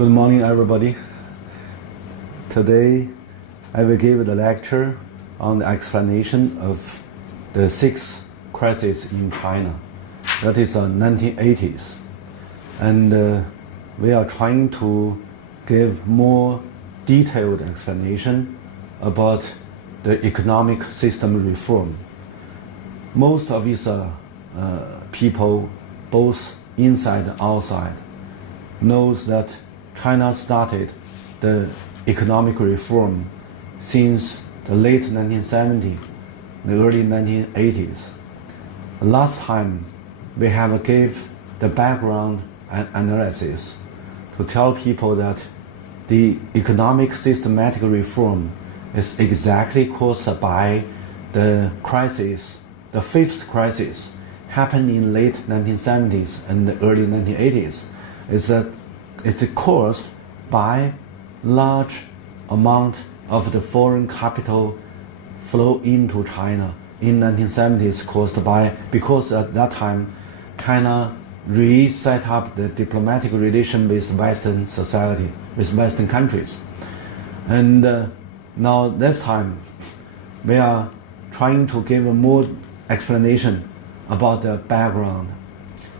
Good morning, everybody. Today, I will give the lecture on the explanation of the sixth crisis in China. That is the 1980s. And we are trying to give more detailed explanation about the economic system reform. Most of these people, both inside and outside, knows that China started the economic reform since the late 1970s, the early 1980s. Last time, we have gave the background and analysis to tell people that the economic systematic reform is exactly caused by the crisis, the fifth crisis, happened in late 1970s and the early 1980s. It's caused by large amount of the foreign capital flow into China in 1970s because at that time China reset up the diplomatic relation with Western society, with Western countries. And now this time we are trying to give more explanation about the background.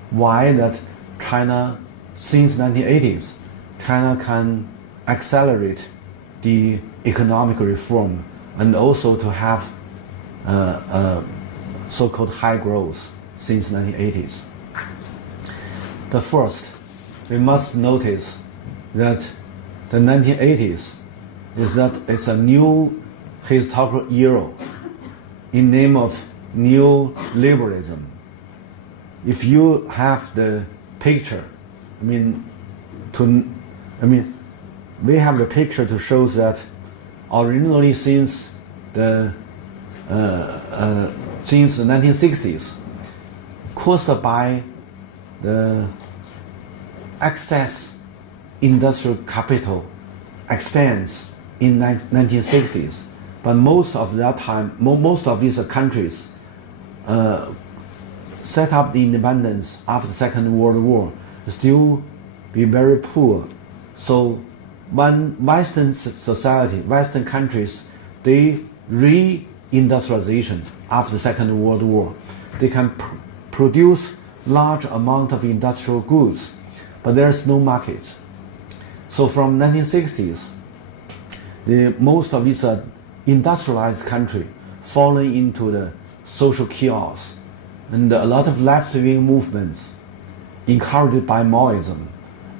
Why that China, since 1980s, China can accelerate the economic reform and also to have so-called high growth since 1980s. The first, we must notice that the 1980s it's a new historical era in name of new liberalism. If you have the picture, we have the picture to show that originally since the 1960s, caused by the excess industrial capital expands in 1960s, but most of that time, most of these countries set up the independence after the Second World War, still be very poor. So when Western society, Western countries, they re-industrialization after the Second World War, they can produce large amount of industrial goods, but there's no market. So from 1960s, most of these industrialized country falling into the social chaos, and a lot of left-wing movements encouraged by Maoism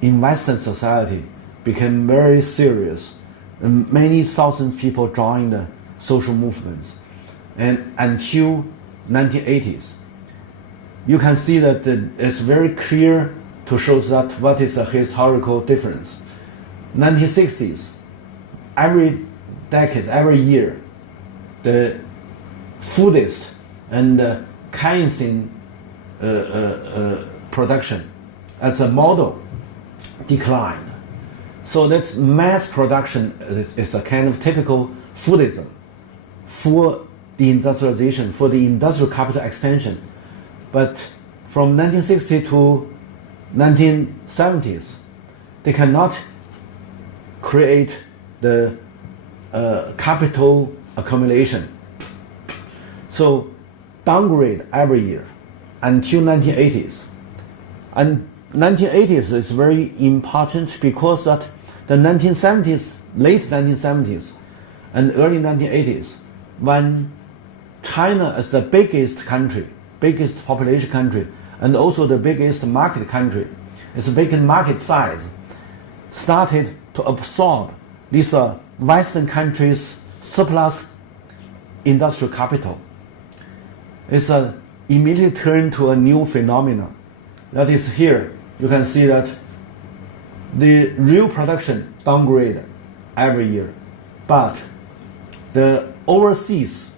in Western society became very serious. And many thousands of people joined the social movements. And until 1980s, you can see that it's very clear to show that what is the historical difference. 1960s, every decade, every year, the foodist and kerosene production as a model declined. So that mass production is a kind of typical foodism for the industrialization, for the industrial capital expansion. But from 1960 to 1970s, they cannot create the capital accumulation. So downgrade every year until 1980s. And 1980s is very important because that the 1970s, late 1970s and early 1980s, when China is the biggest country, biggest population country, and also the biggest market country, its biggest market size, started to absorb these Western countries' surplus industrial capital. It's immediately turned to a new phenomenon. That is here, you can see that the real production downgrade every year, but the overseas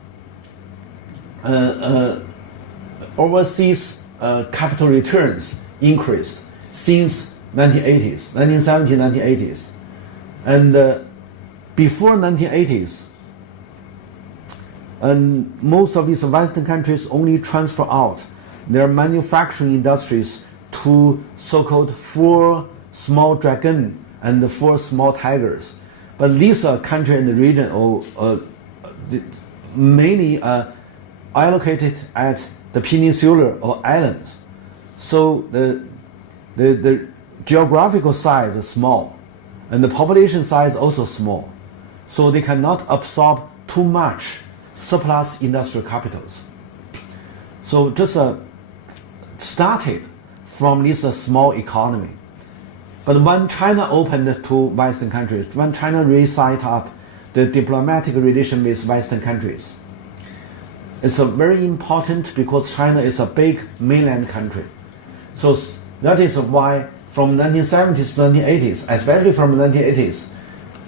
capital returns increased since 1980s, 1970s, 1980s. And before 1980s, and most of these Western countries only transfer out their manufacturing industries to so-called four small dragon and 4 small tigers. But these country and the region mainly allocated at the peninsula or islands. So the geographical size is small, and the population size also small. So they cannot absorb too much surplus industrial capitals. So just started from this small economy. But when China opened to Western countries, when China re-set up the diplomatic relation with Western countries, it's very important because China is a big mainland country. So that is why from 1970s to 1980s, especially from the 1980s,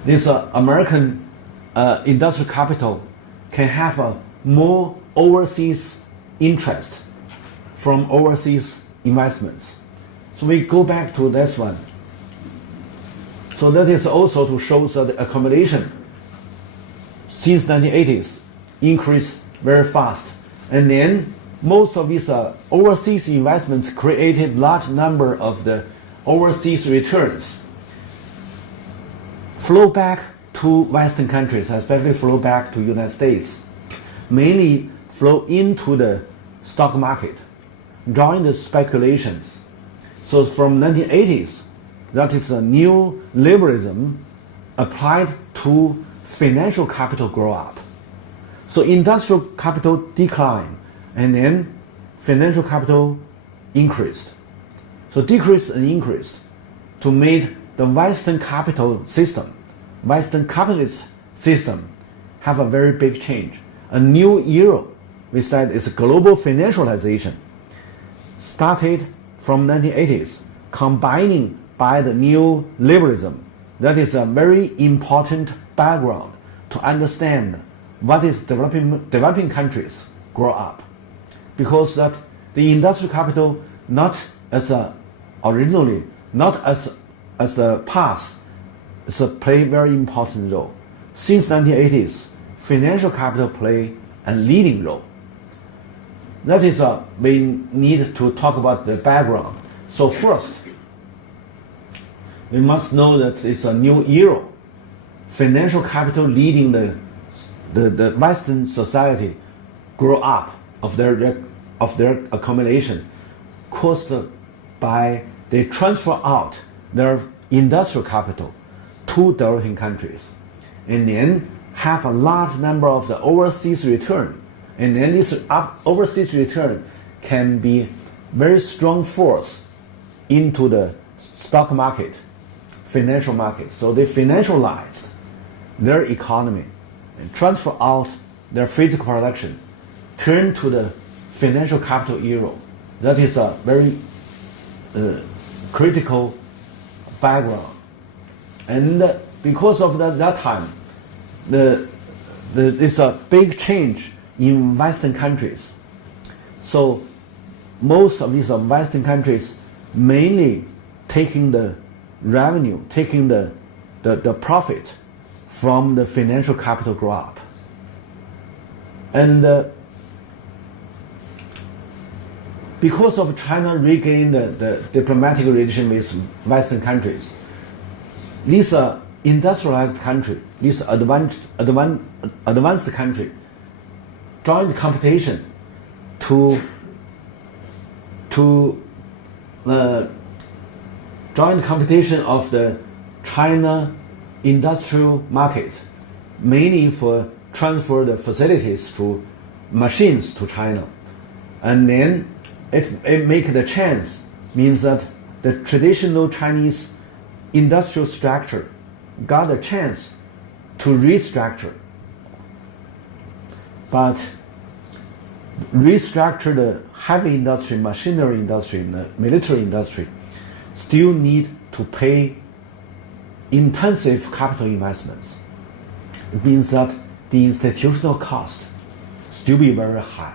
this American industrial capital can have a more overseas interest from overseas investments. So we go back to this one. So that is also to show that the accumulation since 1980s increased very fast. And then most of these overseas investments created large number of the overseas returns flow back to Western countries, especially flow back to United States, mainly flow into the stock market, join the speculations. So from 1980s, that is a new liberalism applied to financial capital grow up. So industrial capital declined, and then financial capital increased. So decreased and increased to make the Western capital system, Western capitalist system, have a very big change. A new era, we said, is global financialization, started from 1980s, combining by the new liberalism. That is a very important background to understand what is developing countries grow up. Because that the industrial capital not as originally, not as the past, is play very important role. Since 1980s, financial capital play a leading role. That is we need to talk about the background. So first, we must know that it's a new era. Financial capital leading the Western society grow up of their accumulation caused by they transfer out their industrial capital to developing countries, and then have a large number of the overseas return, and then this overseas return can be very strong force into the stock market, financial market. So they financialized their economy and transfer out their physical production, turn to the financial capital era. That is a very critical background. And because of that time, there's a big change in Western countries. So most of these Western countries mainly taking the revenue, taking the profit from the financial capital grow up. And because of China regained the diplomatic relation with Western countries, these industrialized country, this advanced country, joined competition to joint competition of the China industrial market, mainly for transfer the facilities to machines to China. And then it make the chance, means that the traditional Chinese industrial structure got a chance to restructure. But restructure the heavy industry, machinery industry, and the military industry still need to pay intensive capital investments. It means that the institutional cost still be very high.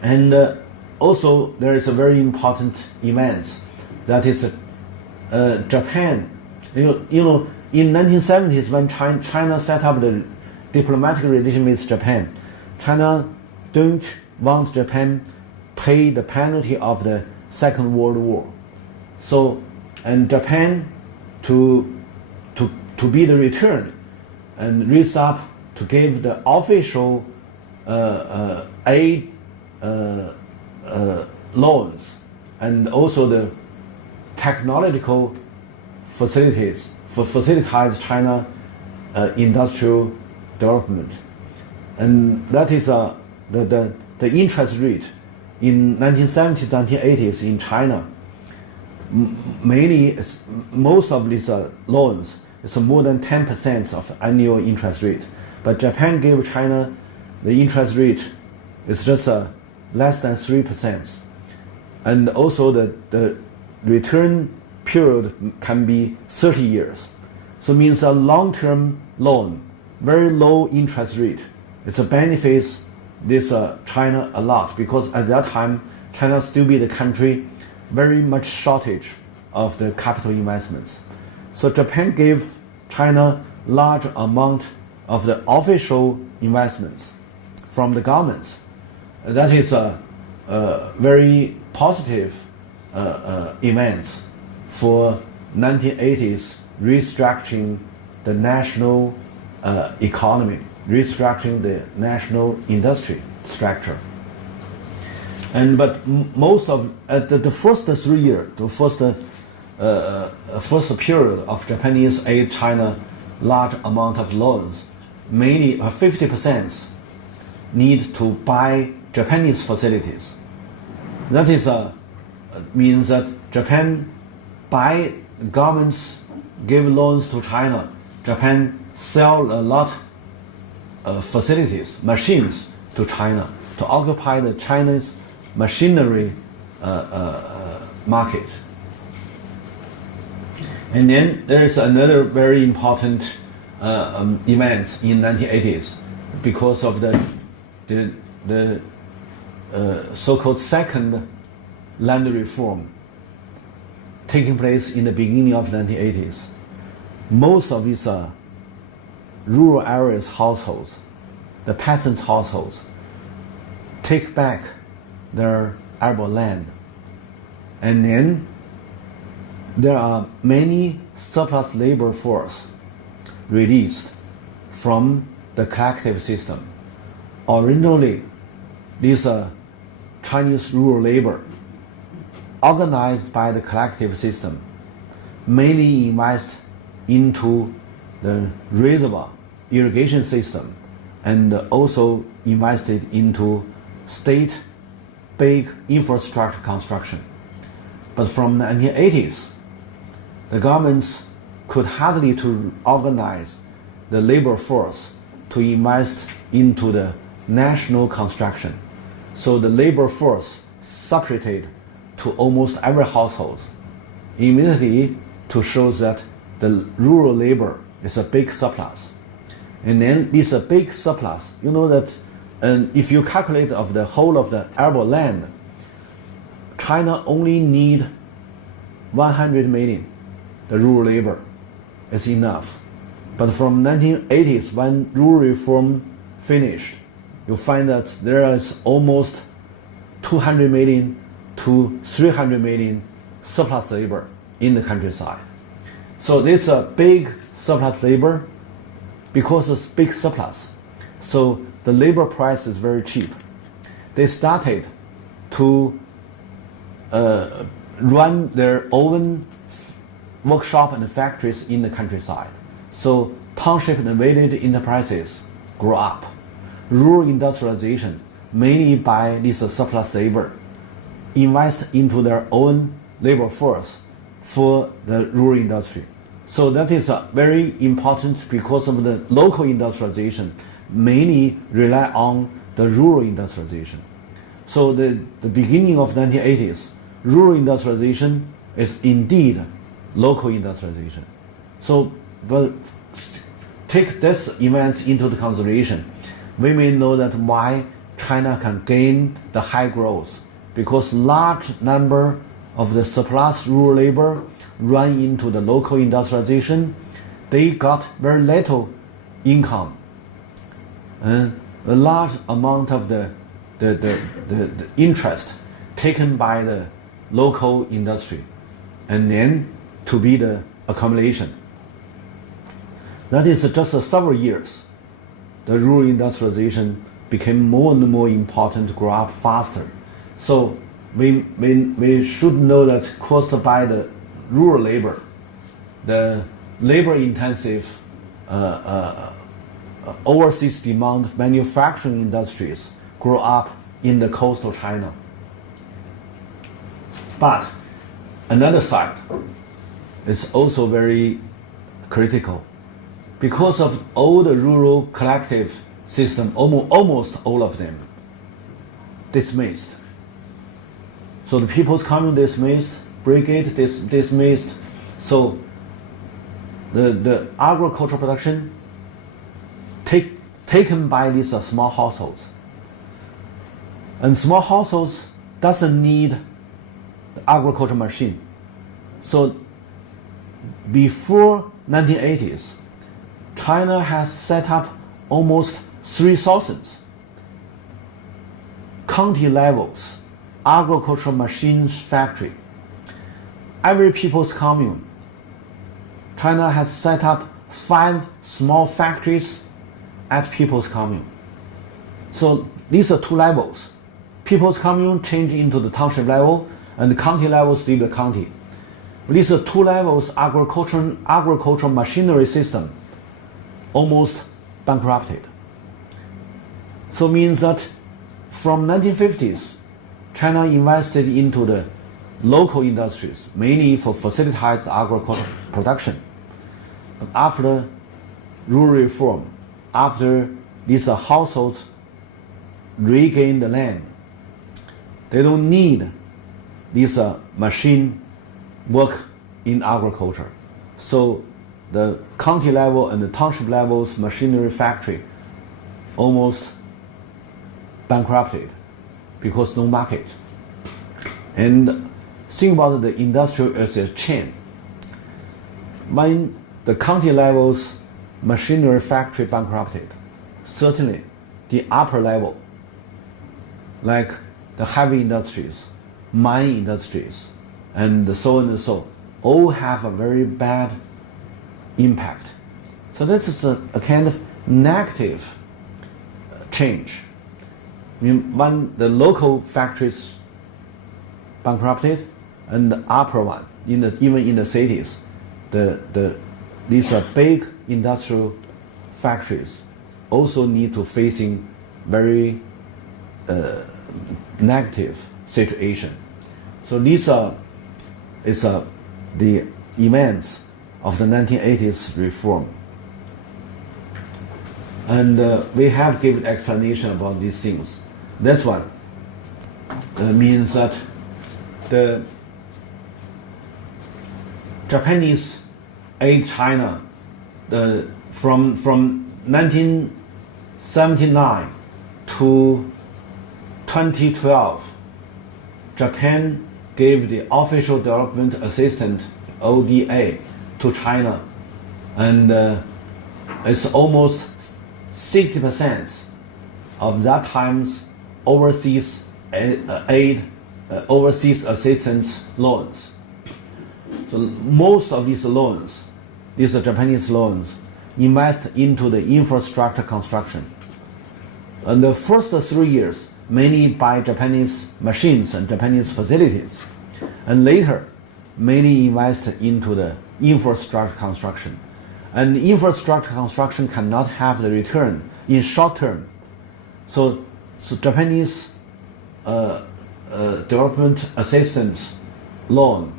And also there is a very important event, that is Japan. You know, in 1970s when China set up the diplomatic relation with Japan, China don't want Japan pay the penalty of the Second World War. So, and Japan to be the return and restart to give the official aid loans and also the technological facilities for facilitate China industrial development. And that is the interest rate in 1970s, 1980s in China. Most of these loans is more than 10% of annual interest rate. But Japan gave China the interest rate is just less than 3%. And also the return period can be 30 years. So it means a long-term loan, very low interest rate. It benefits this China a lot, because at that time China still be the country very much shortage of the capital investments. So Japan gave China large amount of the official investments from the governments. That is a very positive event for 1980s restructuring the national economy, restructuring the national industry structure. But most of the first 3 years, the first period of Japanese aid China large amount of loans, mainly 50% need to buy Japanese facilities. That is means that Japan buy governments give loans to China. Japan sell a lot of facilities, machines to China to occupy the Chinese machinery market. And then there is another very important event in 1980s because of the so-called second land reform taking place in the beginning of 1980s. Most of these rural areas households, the peasants' households, take back their arable land. And then there are many surplus labor force released from the collective system. Originally, these Chinese rural labor, organized by the collective system, mainly invest into the reservoir irrigation system and also invested into state big infrastructure construction. But from the 1980s, the governments could hardly to organize the labor force to invest into the national construction. So the labor force separated to almost every household, immediately to show that the rural labor is a big surplus. And then this a big surplus, you know that if you calculate of the whole of the arable land, China only need 100 million. The rural labor is enough. But from 1980s, when rural reform finished, you find that there is almost 200 million to 300 million surplus labor in the countryside. So this a big surplus labor because it's big surplus. So the labor price is very cheap. They started to run their own workshop and factories in the countryside. So township and village enterprises grow up. Rural industrialization, mainly by this surplus labor, invest into their own labor force for the rural industry. So that is very important because of the local industrialization mainly rely on the rural industrialization. So the beginning of 1980s, rural industrialization is indeed local industrialization. So, but take this events into the consideration, we may know that why China can gain the high growth, because large number of the surplus rural labor run into the local industrialization. They got very little income, and a large amount of the interest taken by the local industry, and then to be the accumulation. That is just several years. The rural industrialization became more and more important to grow up faster. So we should know that caused by the rural labor, the labor-intensive overseas demand manufacturing industries grow up in the coastal China. But another side is also very critical. Because of all the rural collective system, almost all of them dismissed. So the People's Commune dismissed, Brigade dismissed. So the agricultural production taken by these small households. And small households doesn't need the agricultural machine. So before 1980s, China has set up almost 3,000 county levels agricultural machines factory. Every People's Commune, China has set up 5 small factories at People's Commune. So these are 2 levels. People's Commune change into the township level, and the county level still the county. These are 2 levels agricultural machinery system almost bankrupted. So means that from 1950s, China invested into the local industries, mainly for facilitated agricultural production. But after rural reform, after these households regain the land, they don't need this machine work in agriculture. So the county level and the township levels machinery factory almost bankrupted because no market. And think about the industrial as a chain. When the county levels machinery factory bankrupted, certainly the upper level, like the heavy industries, mine industries, and so on and so, all have a very bad impact. So this is a kind of negative change. I mean, when the local factories bankrupted, and the upper one, even in the cities, these are big industrial factories also need to facing very negative situation. So these are the events of the 1980s reform. And we have given explanation about these things. That's what means that the Japanese aid China from 1979 to 2012. Japan gave the official development assistance ODA to China, and it's almost 60% of that time's overseas aid, overseas assistance loans. So most of these loans, these are Japanese loans, invest into the infrastructure construction. And the first 3 years, mainly by Japanese machines and Japanese facilities, and later, mainly invest into the infrastructure construction. And infrastructure construction cannot have the return in short term. So Japanese development assistance loan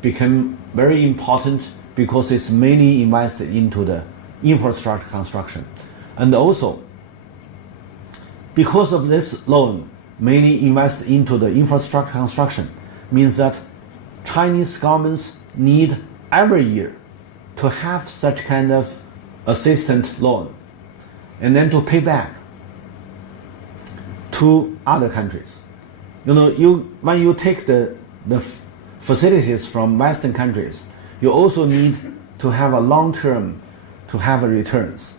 became very important because it's mainly invested into the infrastructure construction. And also, because of this loan, mainly invest into the infrastructure construction, means that Chinese governments need every year to have such kind of assistance loan and then to pay back to other countries. When you take the facilities from Western countries, you also need to have a long term to have a returns,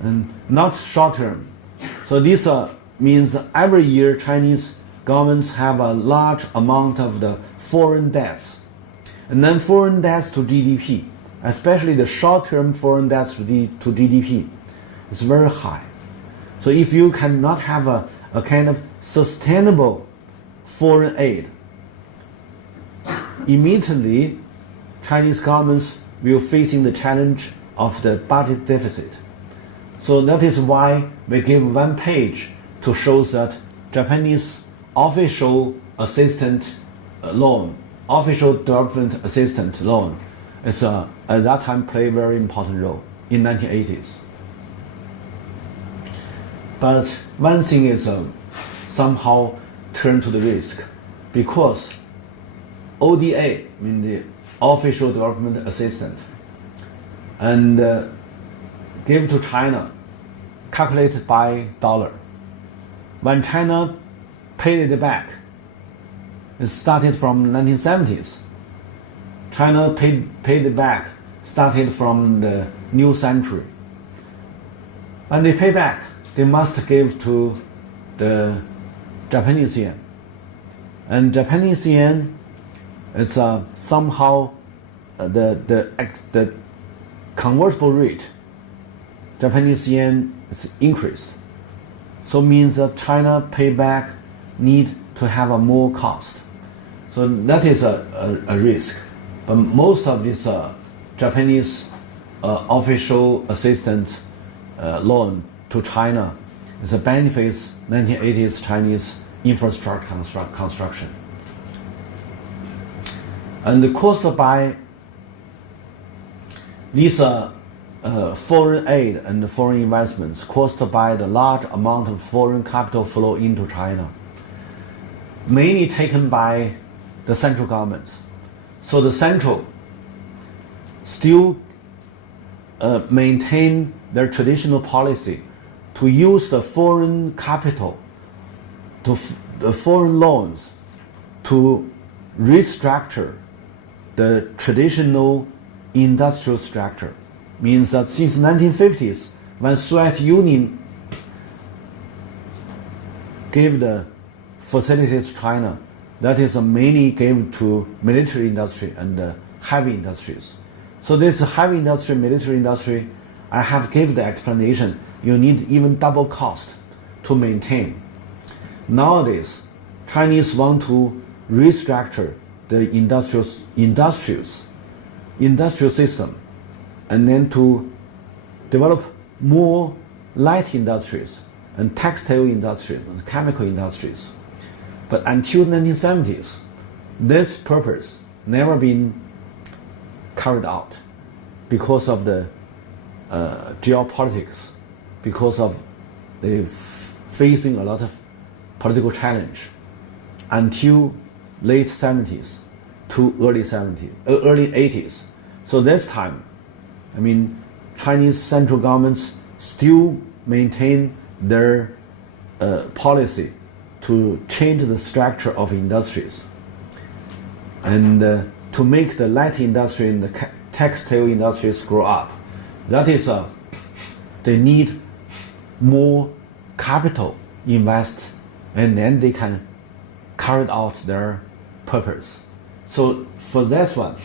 and not short term. So this means every year Chinese governments have a large amount of the foreign debts, And then foreign debts to GDP, especially the short-term foreign debts to GDP, is very high. So if you cannot have a kind of sustainable foreign aid, immediately Chinese governments will facing the challenge of the budget deficit. So that is why we give one page to show that Japanese official assistant loan, official development assistant loan, is at that time play a very important role in 1980s. But one thing is somehow turn to the risk, because ODA, mean the official development assistant, and give to China, calculated by dollar. When China paid it back, it started from 1970s. China paid it back, started from the new century. When they pay back, they must give to the Japanese yen. And Japanese yen is somehow the convertible rate, Japanese yen is increased. So means that China payback need to have a more cost. So that is a risk. But most of this Japanese official assistance loan to China is a benefits 1980s Chinese infrastructure construction. And the cost by these foreign aid and foreign investments caused by the large amount of foreign capital flow into China, mainly taken by the central governments. So the central still maintain their traditional policy to use the foreign capital, the foreign loans, to restructure the traditional industrial structure. Means that since 1950s, when Soviet Union gave the facilities to China, that is mainly given to military industry and heavy industries. So this heavy industry, military industry, I have given the explanation, you need even double cost to maintain. Nowadays, Chinese want to restructure the industrial system, and then to develop more light industries and textile industries and chemical industries. But until 1970s, this purpose never been carried out because of the geopolitics, because of they facing a lot of political challenge until late 70s to early 80s. So this time, I mean, Chinese central governments still maintain their policy to change the structure of industries and to make the light industry and the textile industries grow up. That is, they need more capital invest, and then they can carry out their purpose. So for this one,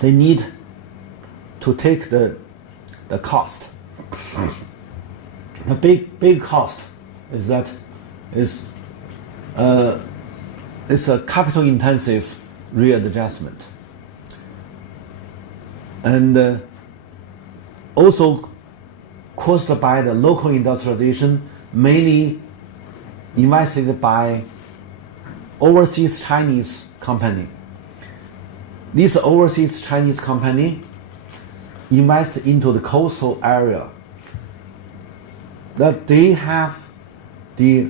they need to take the cost. The big cost is that it's a capital intensive readjustment, and also caused by the local industrialization, mainly invested by overseas Chinese company. This overseas Chinese company invest into the coastal area, that they have the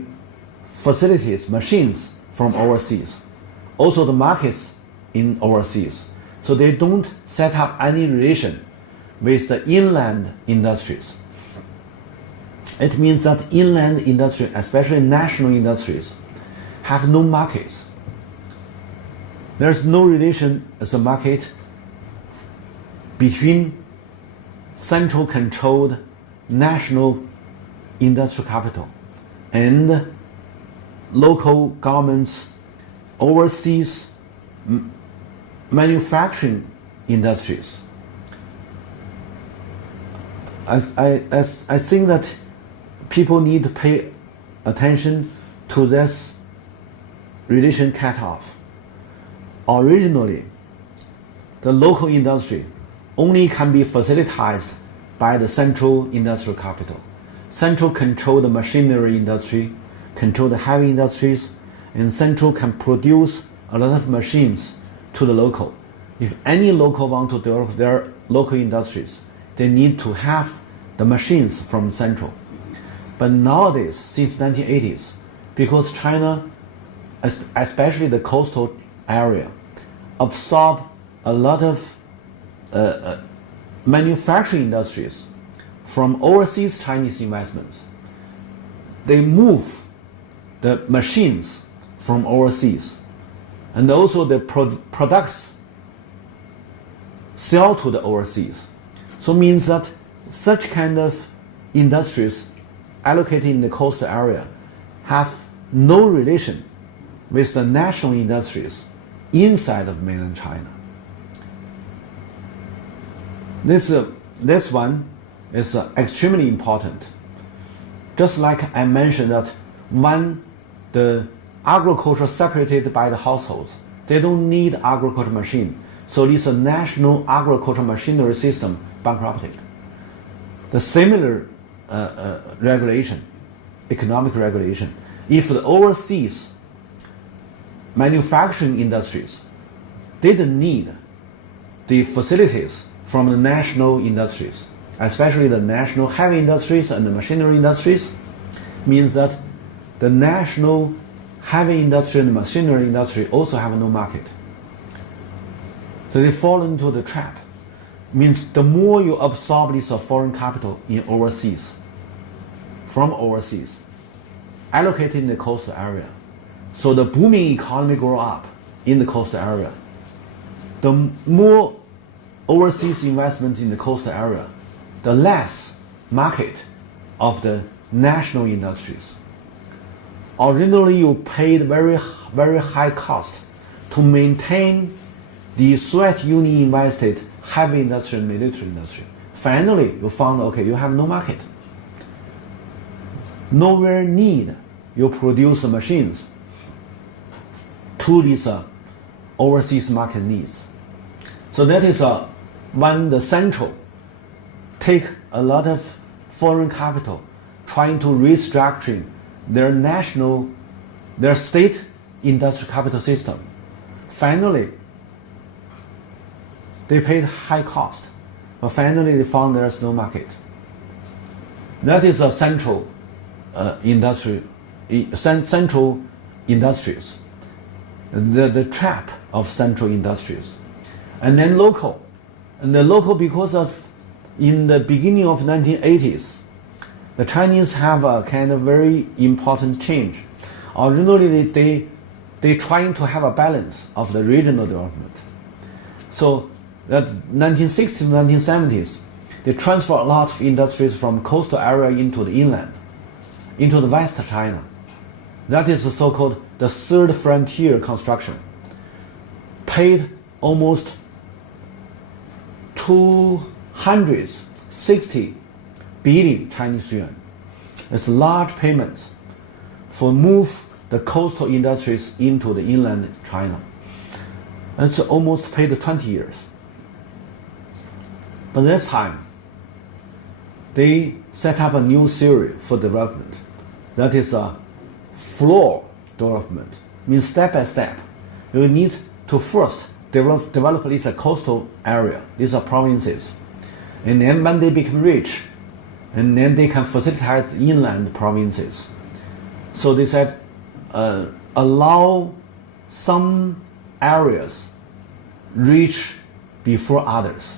facilities, machines from overseas, also the markets in overseas. So they don't set up any relation with the inland industries. It means that inland industry, especially national industries, have no markets. There's no relation as a market between central controlled national industrial capital and local governments overseas manufacturing industries. I think that people need to pay attention to this relation cut-off. Originally, the local industry only can be facilitated by the central industrial capital. Central control the machinery industry, control the heavy industries, and central can produce a lot of machines to the local. If any local want to develop their local industries, they need to have the machines from central. But nowadays, since 1980s, because China, especially the coastal area, absorb a lot of manufacturing industries from overseas Chinese investments. They move the machines from overseas, and also the products sell to the overseas. So it means that such kind of industries allocated in the coastal area have no relation with the national industries inside of mainland China. This one is extremely important. Just like I mentioned that when the agriculture separated by the households, they don't need agriculture machine. So this national agricultural machinery system bankrupted. The similar regulation, economic regulation, if the overseas manufacturing industries didn't need the facilities from the national industries, especially the national heavy industries and the machinery industries, means that the national heavy industry and machinery industry also have no market. So they fall into the trap. Means the more you absorb this foreign capital in overseas, from overseas, allocated in the coastal area, so the booming economy grow up in the coastal area. The more overseas investment in the coastal area, the less market of the national industries. Originally, you paid very high cost to maintain the Soviet Union invested heavy industry and military industry. Finally, you found, okay, you have no market. Nowhere need you produce machines to these overseas market needs. So that is when the central take a lot of foreign capital trying to restructuring their state industrial capital system. Finally, they paid high cost, but finally they found there's no market. That is a central central industries, the trap of central industries. And then local. And the local, because of in the beginning of 1980s, the Chinese have a kind of very important change. Originally, they trying to have a balance of the regional development. So that 1960s to 1970s, they transfer a lot of industries from coastal area into the inland, into the West China. That is the so-called the third frontier construction. Paid almost 260 billion Chinese yuan. It's large payments for move the coastal industries into the inland China. It's almost paid 20 years. But this time, they set up a new theory for development. That is a floor development. Means step by step. You need to first develop this coastal area. These are provinces. And then when they become rich, and then they can facilitate inland provinces. So they said, allow some areas rich before others.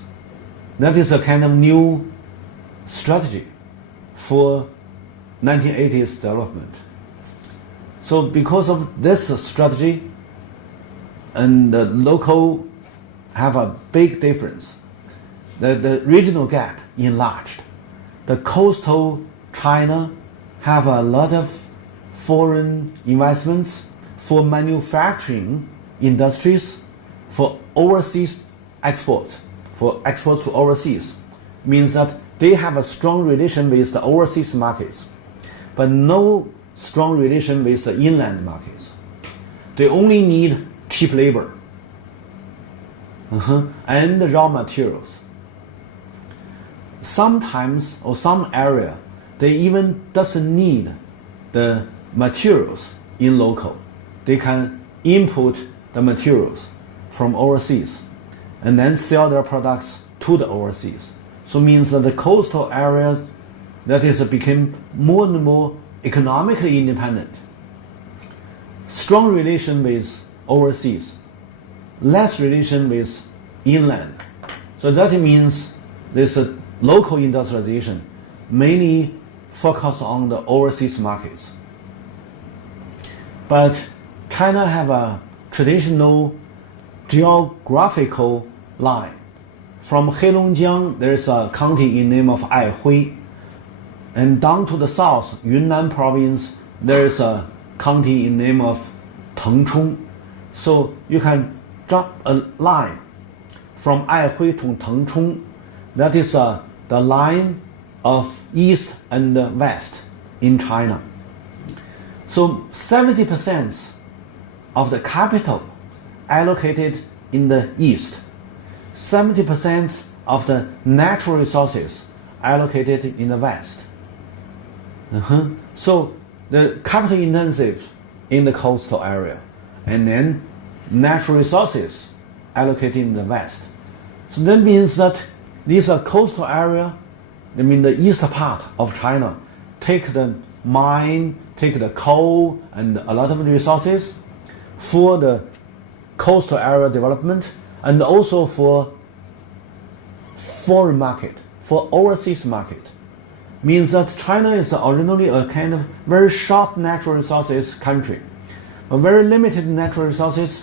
That is a kind of new strategy for 1980s development. So because of this strategy, and the local have a big difference, the regional gap enlarged. The coastal China have a lot of foreign investments for manufacturing industries, for overseas export, for exports to overseas, means that they have a strong relation with the overseas markets, but no strong relation with the inland markets. They only need cheap labor and raw materials. Sometimes, or some area, they even doesn't need the materials in local. They can input the materials from overseas and then sell their products to the overseas. So it means that the coastal areas, that is, became more and more economically independent. Strong relation with overseas, less relation with inland. So that means there's a local industrialization mainly focused on the overseas markets. But China have a traditional geographical line. From Heilongjiang, there is a county in name of Aihui, and down to the south, Yunnan province, there is a county in name of Tengchong. So you can draw a line from Aihui to Tengchong. That is the line of east and west in China. So 70% of the capital allocated in the east, 70% of the natural resources allocated in the west. So the capital intensive in the coastal area, and then natural resources allocated in the west. So that means that these are coastal area, I mean the east part of China, take the mine, take the coal and a lot of resources for the coastal area development, and also for foreign market, for overseas market. Means that China is originally a kind of very short natural resources country, a very limited natural resources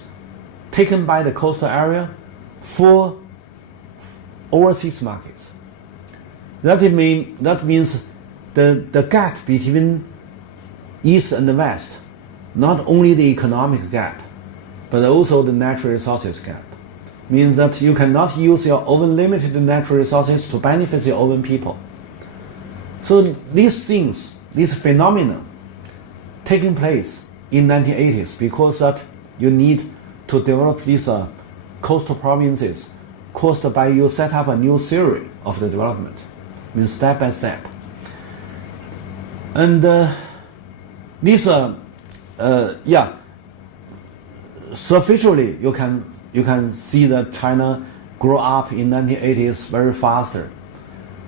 taken by the coastal area for overseas markets. That means the gap between east and the west, not only the economic gap, but also the natural resources gap, means that you cannot use your own limited natural resources to benefit your own people. So these things, these phenomena, taking place in 1980s because that you need to develop these coastal provinces caused by you set up a new theory of the development, means step by step. And superficially you can see that China grew up in 1980s very faster.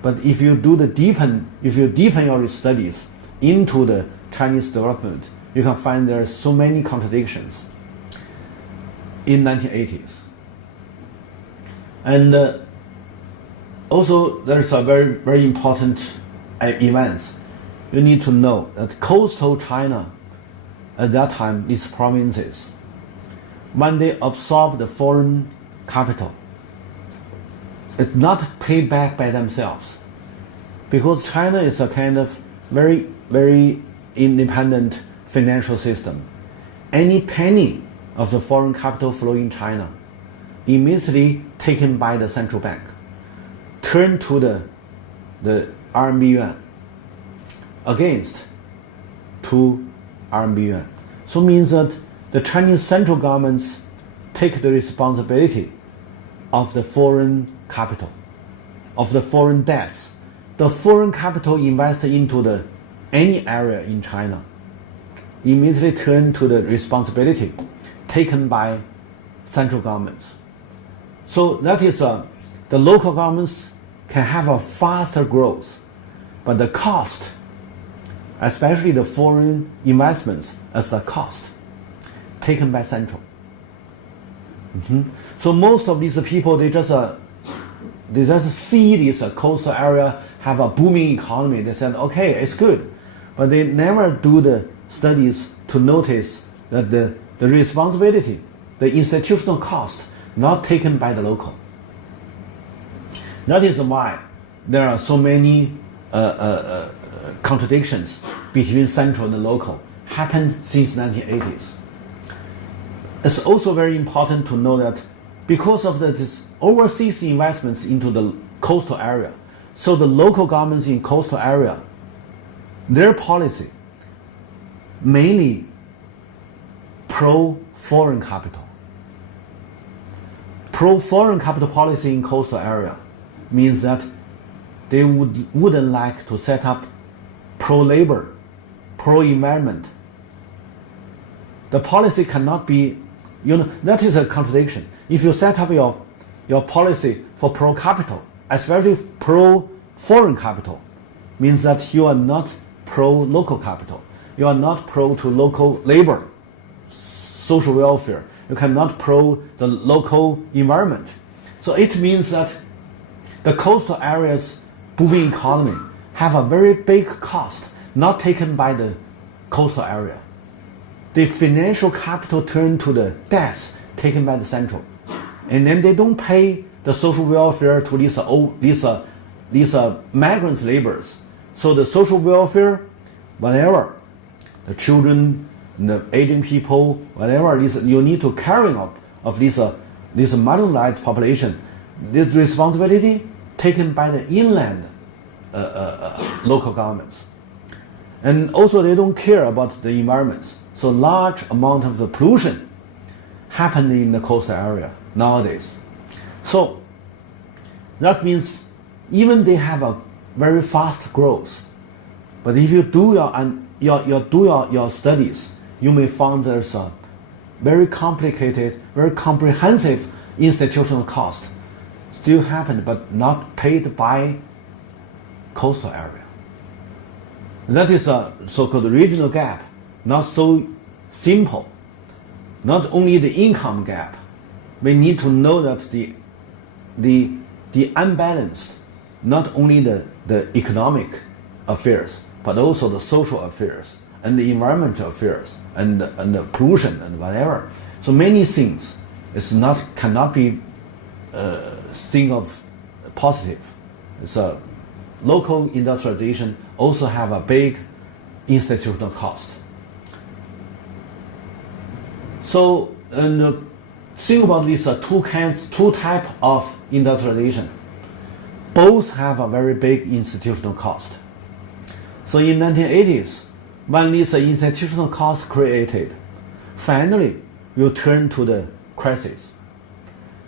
But if you deepen your studies into the Chinese development, you can find there are so many contradictions in 1980s. And also there's a very, very important events. You need to know that coastal China at that time, these provinces, when they absorb the foreign capital, it's not paid back by themselves, because China is a kind of very, very independent financial system. Any penny of the foreign capital flow in China immediately taken by the central bank, turned to the RMB yuan against to RMB yuan. So it means that the Chinese central governments take the responsibility of the foreign capital, of the foreign debts. The foreign capital invested into any area in China immediately turn to the responsibility taken by central governments. So that is the local governments can have a faster growth, but the cost, especially the foreign investments, as the cost taken by central. So most of these people, they just see this coastal area have a booming economy. They said, okay, it's good, but they never do the studies to notice that the responsibility, the institutional cost, not taken by the local. That is why there are so many contradictions between central and local happened since 1980s. it's also very important to know that because of this overseas investments into the coastal area, so the local governments in coastal area, their policy mainly pro-foreign capital. Pro-foreign capital policy in coastal area means that they wouldn't like to set up pro-labor, pro-environment. The policy cannot be, that is a contradiction. If you set up your policy for pro-capital, especially pro-foreign capital, means that you are not pro-local capital. You are not pro to local labor, social welfare. You cannot pro the local environment. So it means that the coastal areas' booming economy have a very big cost not taken by the coastal area. The financial capital turned to the debts taken by the central. And then they don't pay the social welfare to these migrants laborers. So the social welfare, whatever, the children, the aging people, whatever, you need to carry out of this marginalized population, the responsibility taken by the inland local governments. And also they don't care about the environments. So large amount of the pollution happen in the coastal area nowadays. So that means even they have a very fast growth, but if you do your studies, you may find there's a very complicated, very comprehensive institutional cost still happen, but not paid by coastal area. That is a so-called regional gap, not so simple. Not only the income gap, we need to know that the unbalanced, not only the economic affairs, but also the social affairs and the environmental affairs and the pollution and whatever. So many things cannot be thing of positive. It's a local industrialization also have a big institutional cost. So, and think about these two types of industrialization. Both have a very big institutional cost. So in 1980s, when this institutional cost created, finally we turn to the crisis.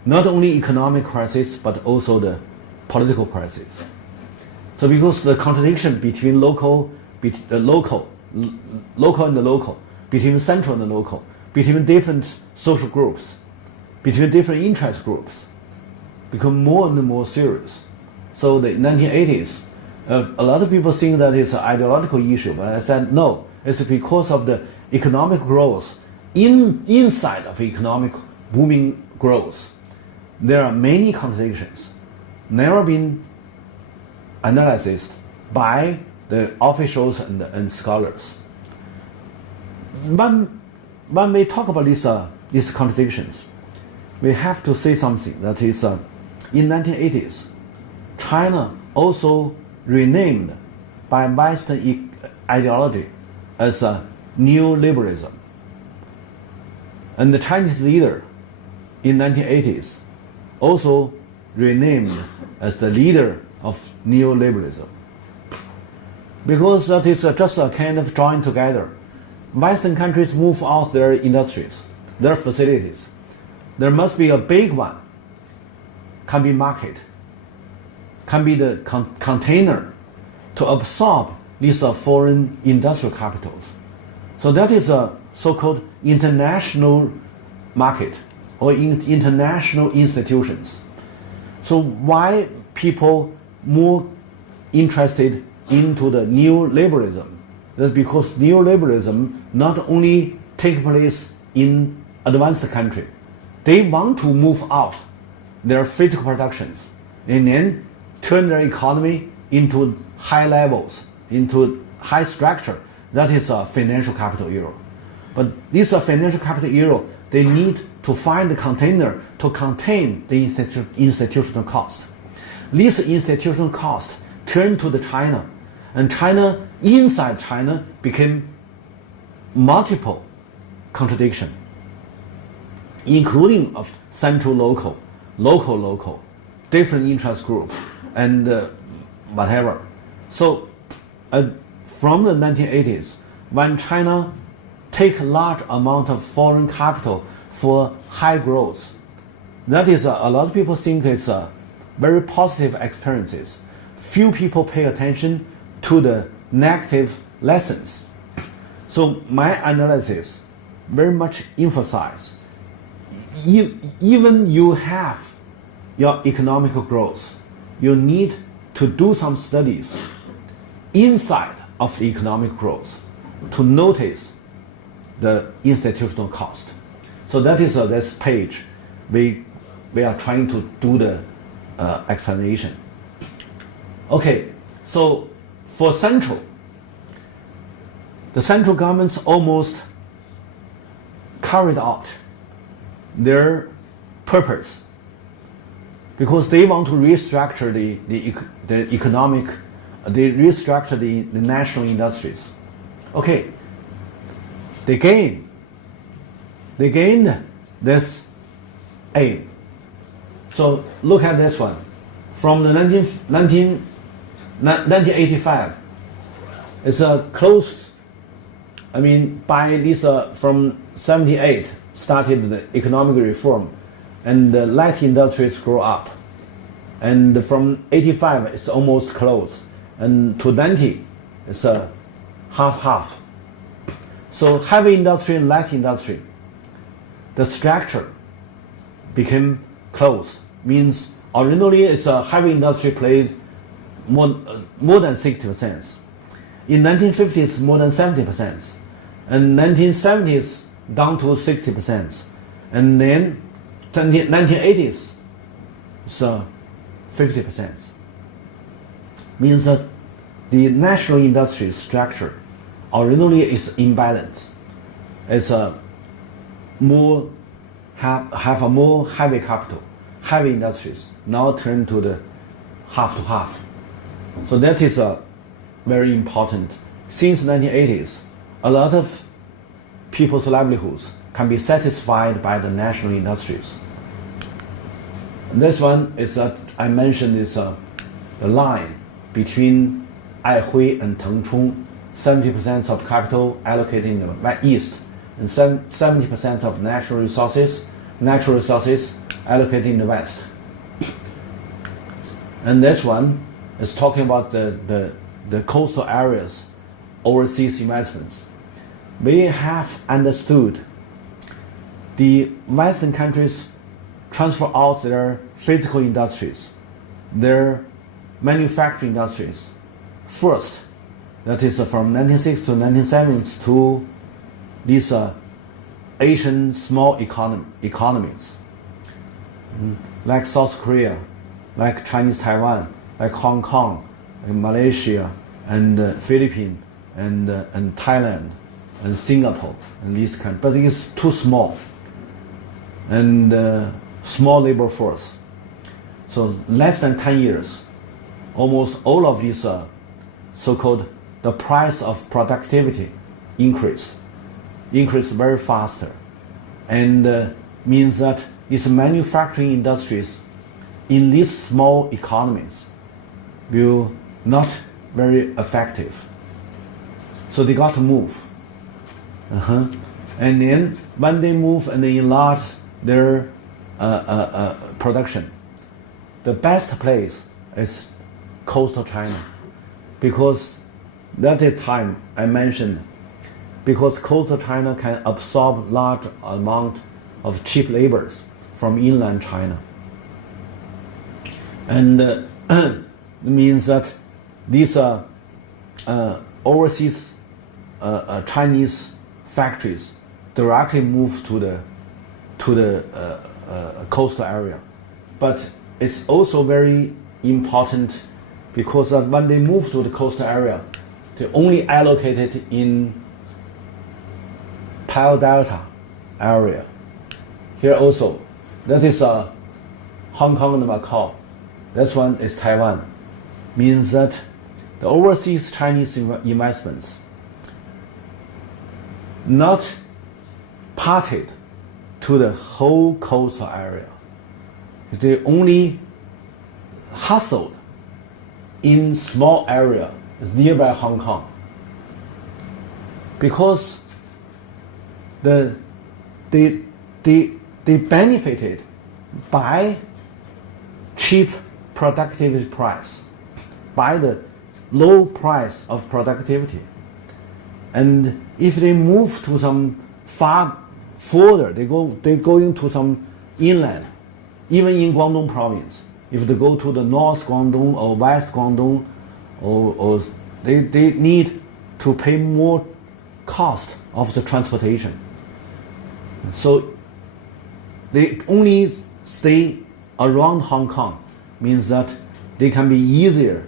Not only economic crisis, but also the political crisis. So because the contradiction between local and the local, between central and the local, between different social groups, between different interest groups, become more and more serious. So the 1980s, a lot of people think that it's an ideological issue, but I said no, it's because of the economic growth. Inside of economic booming growth, there are many contradictions, never been analyzed by the officials and scholars. When we talk about these contradictions, we have to say something that is, in 1980s, China also renamed by Western ideology as neoliberalism. And the Chinese leader in 1980s also renamed as the leader of neoliberalism. Because that is just a kind of join together. Western countries move out their industries, their facilities. There must be a big one, can be market, can be the container to absorb these foreign industrial capitals. So that is a so-called international market or international institutions. So why people more interested into the neoliberalism? That's because neoliberalism not only takes place in advanced country, they want to move out their physical productions and then turn their economy into high levels, into high structure. That is a financial capital era. But this financial capital era, they need to find the container to contain the institutional cost. This institutional cost turned to the China, and China, inside China, became multiple contradiction. including of central local, local, different interest group, and whatever. So from the 1980s, when China take large amount of foreign capital for high growth, that is a lot of people think it's a very positive experiences. Few people pay attention to the negative lessons. So my analysis very much emphasize, even you have your economical growth, you need to do some studies inside of the economic growth to notice the institutional cost. So that is this page. We are trying to do the explanation. Okay, so for the central governments almost carried out their purpose because they want to restructure the economic, they restructure the national industries. Okay, they gained this aim. So look at this one. From the 1985, it's close. I mean, by this from 78 started the economic reform, and the light industries grow up, and from 85 it's almost close, and to 90 it's half. So heavy industry and light industry, the structure became close. Means originally it's a heavy industry played more than 60%. In 1950s more than 70%, and 1970s down to 60%, and then 1980s so 50%. Means that the national industry structure originally is imbalanced. It's have a more heavy capital, heavy industries now turn to the half to half. So that is very important. Since 1980s, a lot of people's livelihoods can be satisfied by the national industries. And this one is I mentioned is the line between Aihui and Tengchong. 70% of capital allocated in the east, and 70% of natural resources allocated in the west. And this one is talking about the coastal areas, overseas investments. We have understood the Western countries transfer out their physical industries, their manufacturing industries first. That is from 1960s to 1970s to these Asian small economies, like South Korea, like Chinese Taiwan, like Hong Kong, and Malaysia, and Philippines, and Thailand, and Singapore, and these countries. But it's too small, and small labor force. So less than 10 years, almost all of these so-called the price of productivity increased very faster, and means that these manufacturing industries in these small economies will not very effective. So they got to move. And then when they move and they enlarge their production, the best place is coastal China, because that is time I mentioned, because coastal China can absorb large amount of cheap labors from inland China. And means that these overseas Chinese factories directly move to the coastal area. But it's also very important because when they move to the coastal area, they only allocated in Pearl Delta area. Here also, that is Hong Kong and Macau. This one is Taiwan. Means that the overseas Chinese investments not parted to the whole coastal area. They only hustled in small area nearby Hong Kong because they benefited by cheap productivity price, by the low price of productivity. And if they move to some far further, they go into some inland, even in Guangdong province. If they go to the North Guangdong or West Guangdong, or they need to pay more cost of the transportation. So they only stay around Hong Kong, means that they can be easier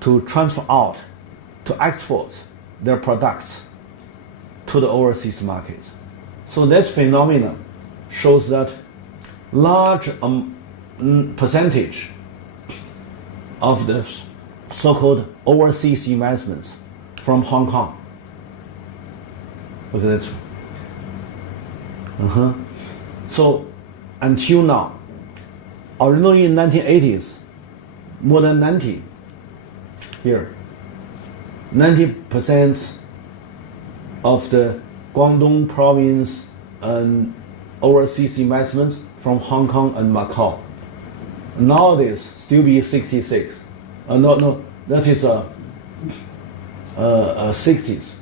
to transfer out, to export their products to the overseas markets. So this phenomenon shows that large percentage of the so-called overseas investments from Hong Kong. Look at that. So until now, originally in 1980s, more than 90% of the Guangdong province and overseas investments from Hong Kong and Macau. Nowadays, still be 66. That is 60s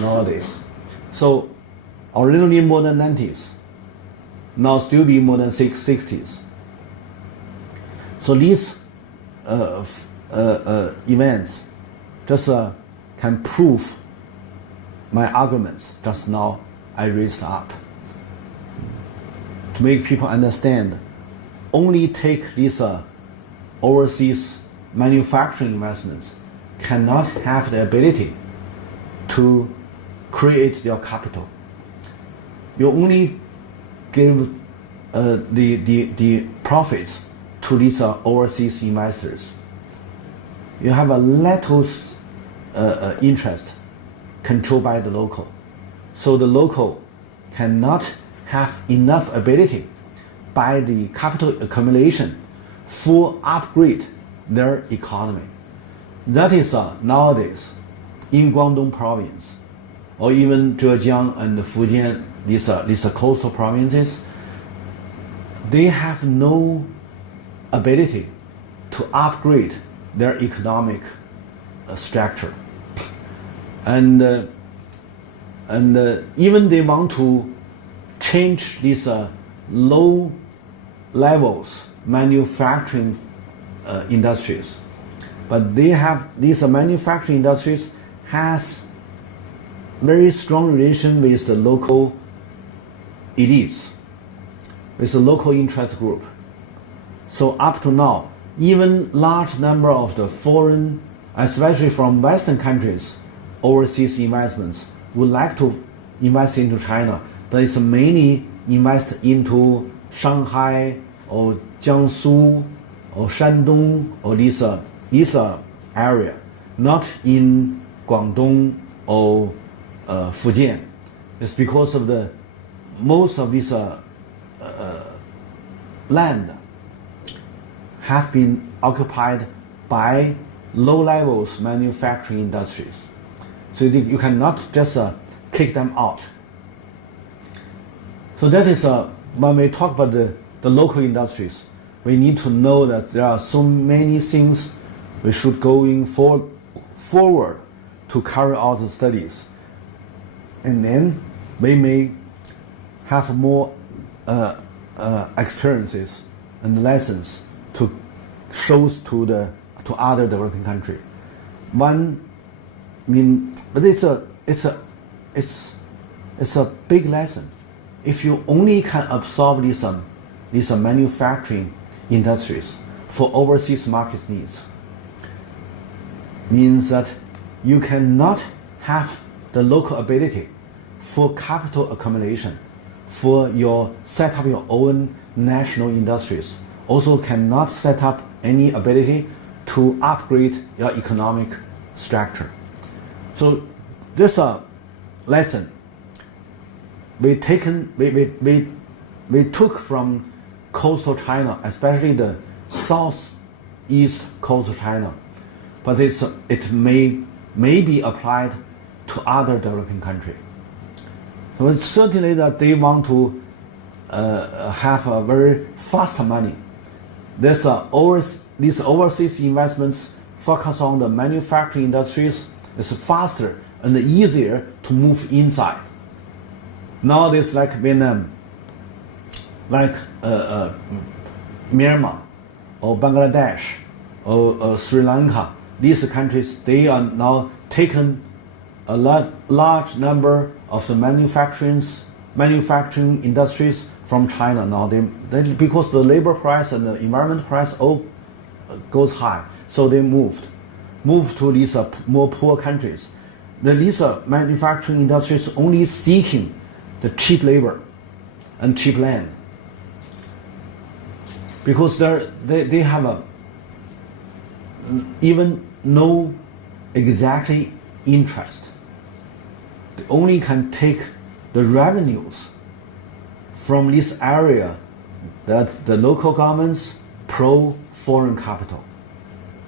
nowadays. So originally more than 90s, now still be more than 60s. So these events just can prove my arguments just now I raised up. To make people understand, only take these overseas manufacturing investments cannot have the ability to create their capital. You only give the profits to these overseas investors. You have a little interest controlled by the local. So the local cannot have enough ability by the capital accumulation for upgrade their economy. That is nowadays in Guangdong province or even Zhejiang and Fujian, these coastal provinces, they have no ability to upgrade their economic structure. And even they want to change these low levels manufacturing industries, but they have these manufacturing industries has very strong relation with the local elites, with the local interest group. So up to now, even large number of the foreign, especially from Western countries, overseas investments would like to invest into China, but it's mainly invest into Shanghai or Jiangsu or Shandong or this area, not in Guangdong or Fujian. It's because of the most of this land have been occupied by low levels manufacturing industries. So you cannot just kick them out. So that is when we talk about the local industries, we need to know that there are so many things we should going forward to carry out the studies. And then we may have more experiences and lessons to show to other developing countries. But it's a big lesson. If you only can absorb these manufacturing industries for overseas market needs, means that you cannot have the local ability for capital accumulation, for set up your own national industries. Also cannot set up any ability to upgrade your economic structure. So this lesson we we took from coastal China, especially the southeast coast of China, but it may be applied to other developing countries. So it's certainly that they want to have a very fast money. These overseas investments focus on the manufacturing industries. It's faster and easier to move inside. Nowadays, like Vietnam, like Myanmar, or Bangladesh, or Sri Lanka, these countries, they are now taken a large number of the manufacturing industries from China now. Because the labor price and the environment price all goes high, so they moved to these more poor countries. These manufacturing industries only seeking the cheap labor and cheap land, because they have even no exactly interest. They only can take the revenues from this area that the local governments pro foreign capital,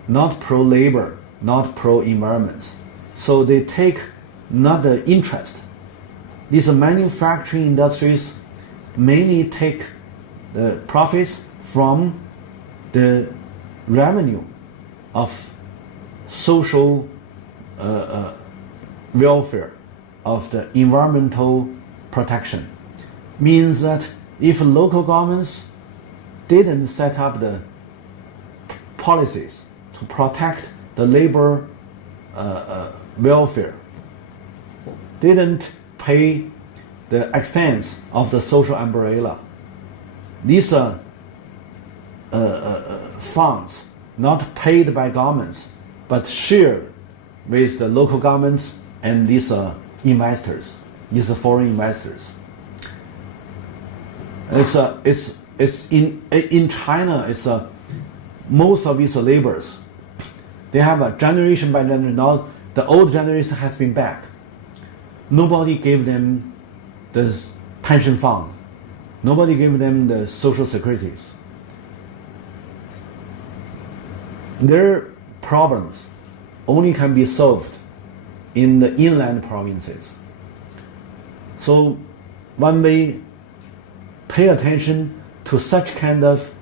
not pro labor, not pro environment. So they take not the interest. These manufacturing industries mainly take the profits from the revenue of social welfare, of the environmental protection. Means that if local governments didn't set up the policies to protect the labor welfare, didn't pay the expense of the social umbrella, these funds not paid by governments but shared with the local governments and these investors, these foreign investors. It's in China. It's most of these laborers, they have a generation by generation. Now the old generation has been back. Nobody gave them the pension fund. Nobody gave them the social securities. Their problems only can be solved in the inland provinces. So when we pay attention to such kind of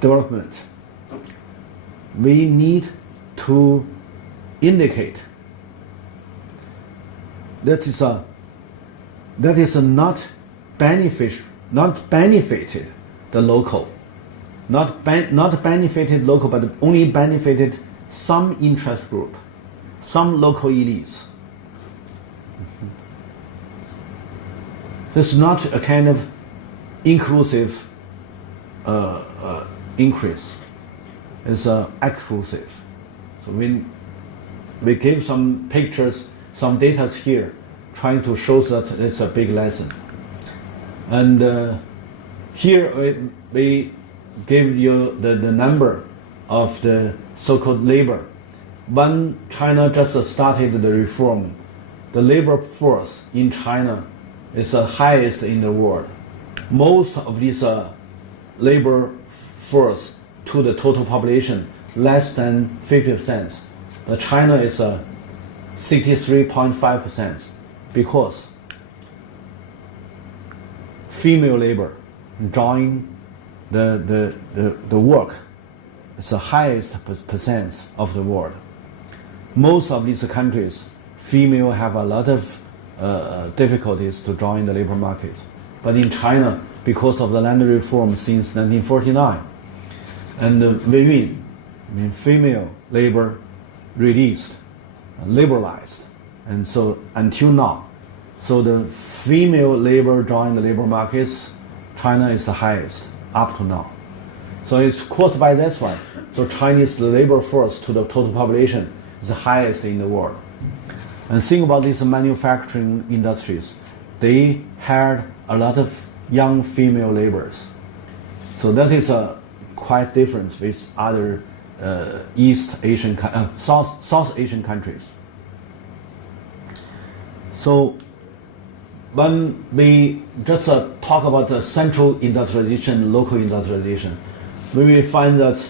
development, we need to indicate that is not benefited the local, not benefited local, but only benefited some interest group, some local elites. It's not a kind of inclusive increase. It's exclusive. So we gave some pictures, some data here, trying to show that it's a big lesson. And here we gave you the number of the so-called labor. When China just started the reform, the labor force in China is the highest in the world. Most of these labor force to the total population, less than 50%. But China is 63.5%, because female labor drawing the work is the highest percent of the world. Most of these countries, female have a lot of difficulties to join the labor market. But in China, because of the land reform since 1949, and female labor released, liberalized, and so until now, so the female labor joined the labor markets, China is the highest up to now. So it's caused by this one. So Chinese labor force to the total population is the highest in the world. And think about these manufacturing industries. They hired a lot of young female laborers. So that is quite different with other South Asian countries. So when we just talk about the central industrialization, local industrialization, we will find that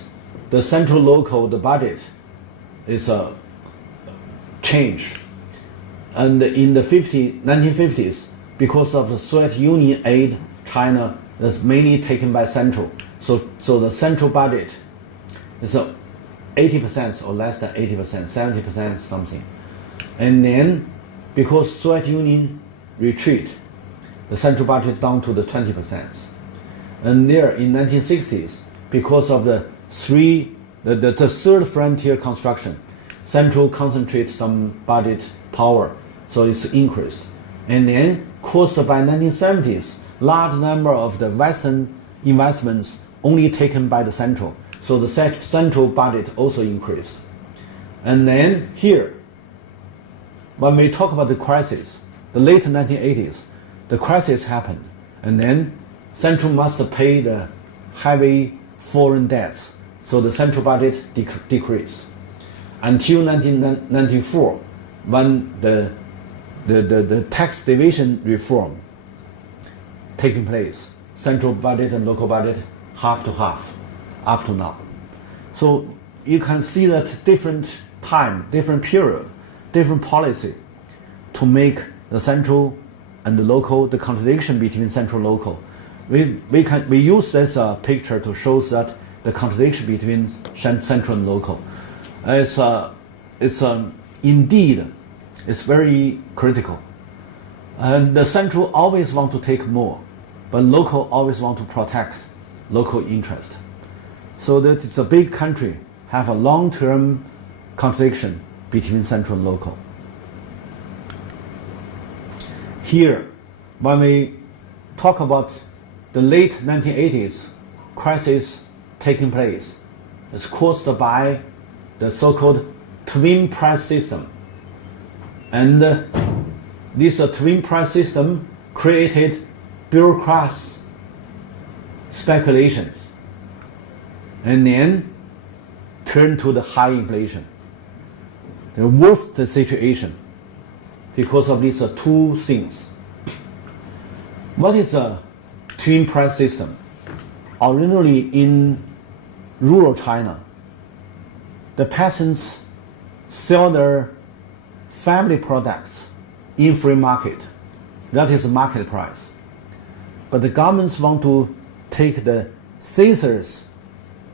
the central local, the budget is a change. And in the 1950s, because of the Soviet Union aid, China is mainly taken by central. So the central budget is 80% or less than 80%, 70% something. And then, because Soviet Union retreat, the central budget down to the 20%. And there, in 1960s, because of the third frontier construction, central concentrate some budget power, so it's increased. And then, caused by 1970s, large number of the Western investments only taken by the central. So the central budget also increased. And then here, when we talk about the crisis, the late 1980s, the crisis happened. And then central must pay the heavy foreign debts. So the central budget decreased. Until 1994, when the tax division reform taking place, central budget and local budget half to half, up to now. So you can see that different time, different period, different policy to make the central and the local, the contradiction between central and local. We use this picture to show that the contradiction between central and local. Indeed, it's very critical. And the central always want to take more, but local always want to protect local interest. So that it's a big country, have a long-term contradiction between central and local. Here, when we talk about the late 1980s crisis taking place, it's caused by the so-called twin price system. And this twin price system created bureaucrats' speculations and then turned to the high inflation. The worst situation because of these two things. What is a twin price system? Originally in rural China, the peasants sell their family products in free market. That is market price. But the governments want to take the scissors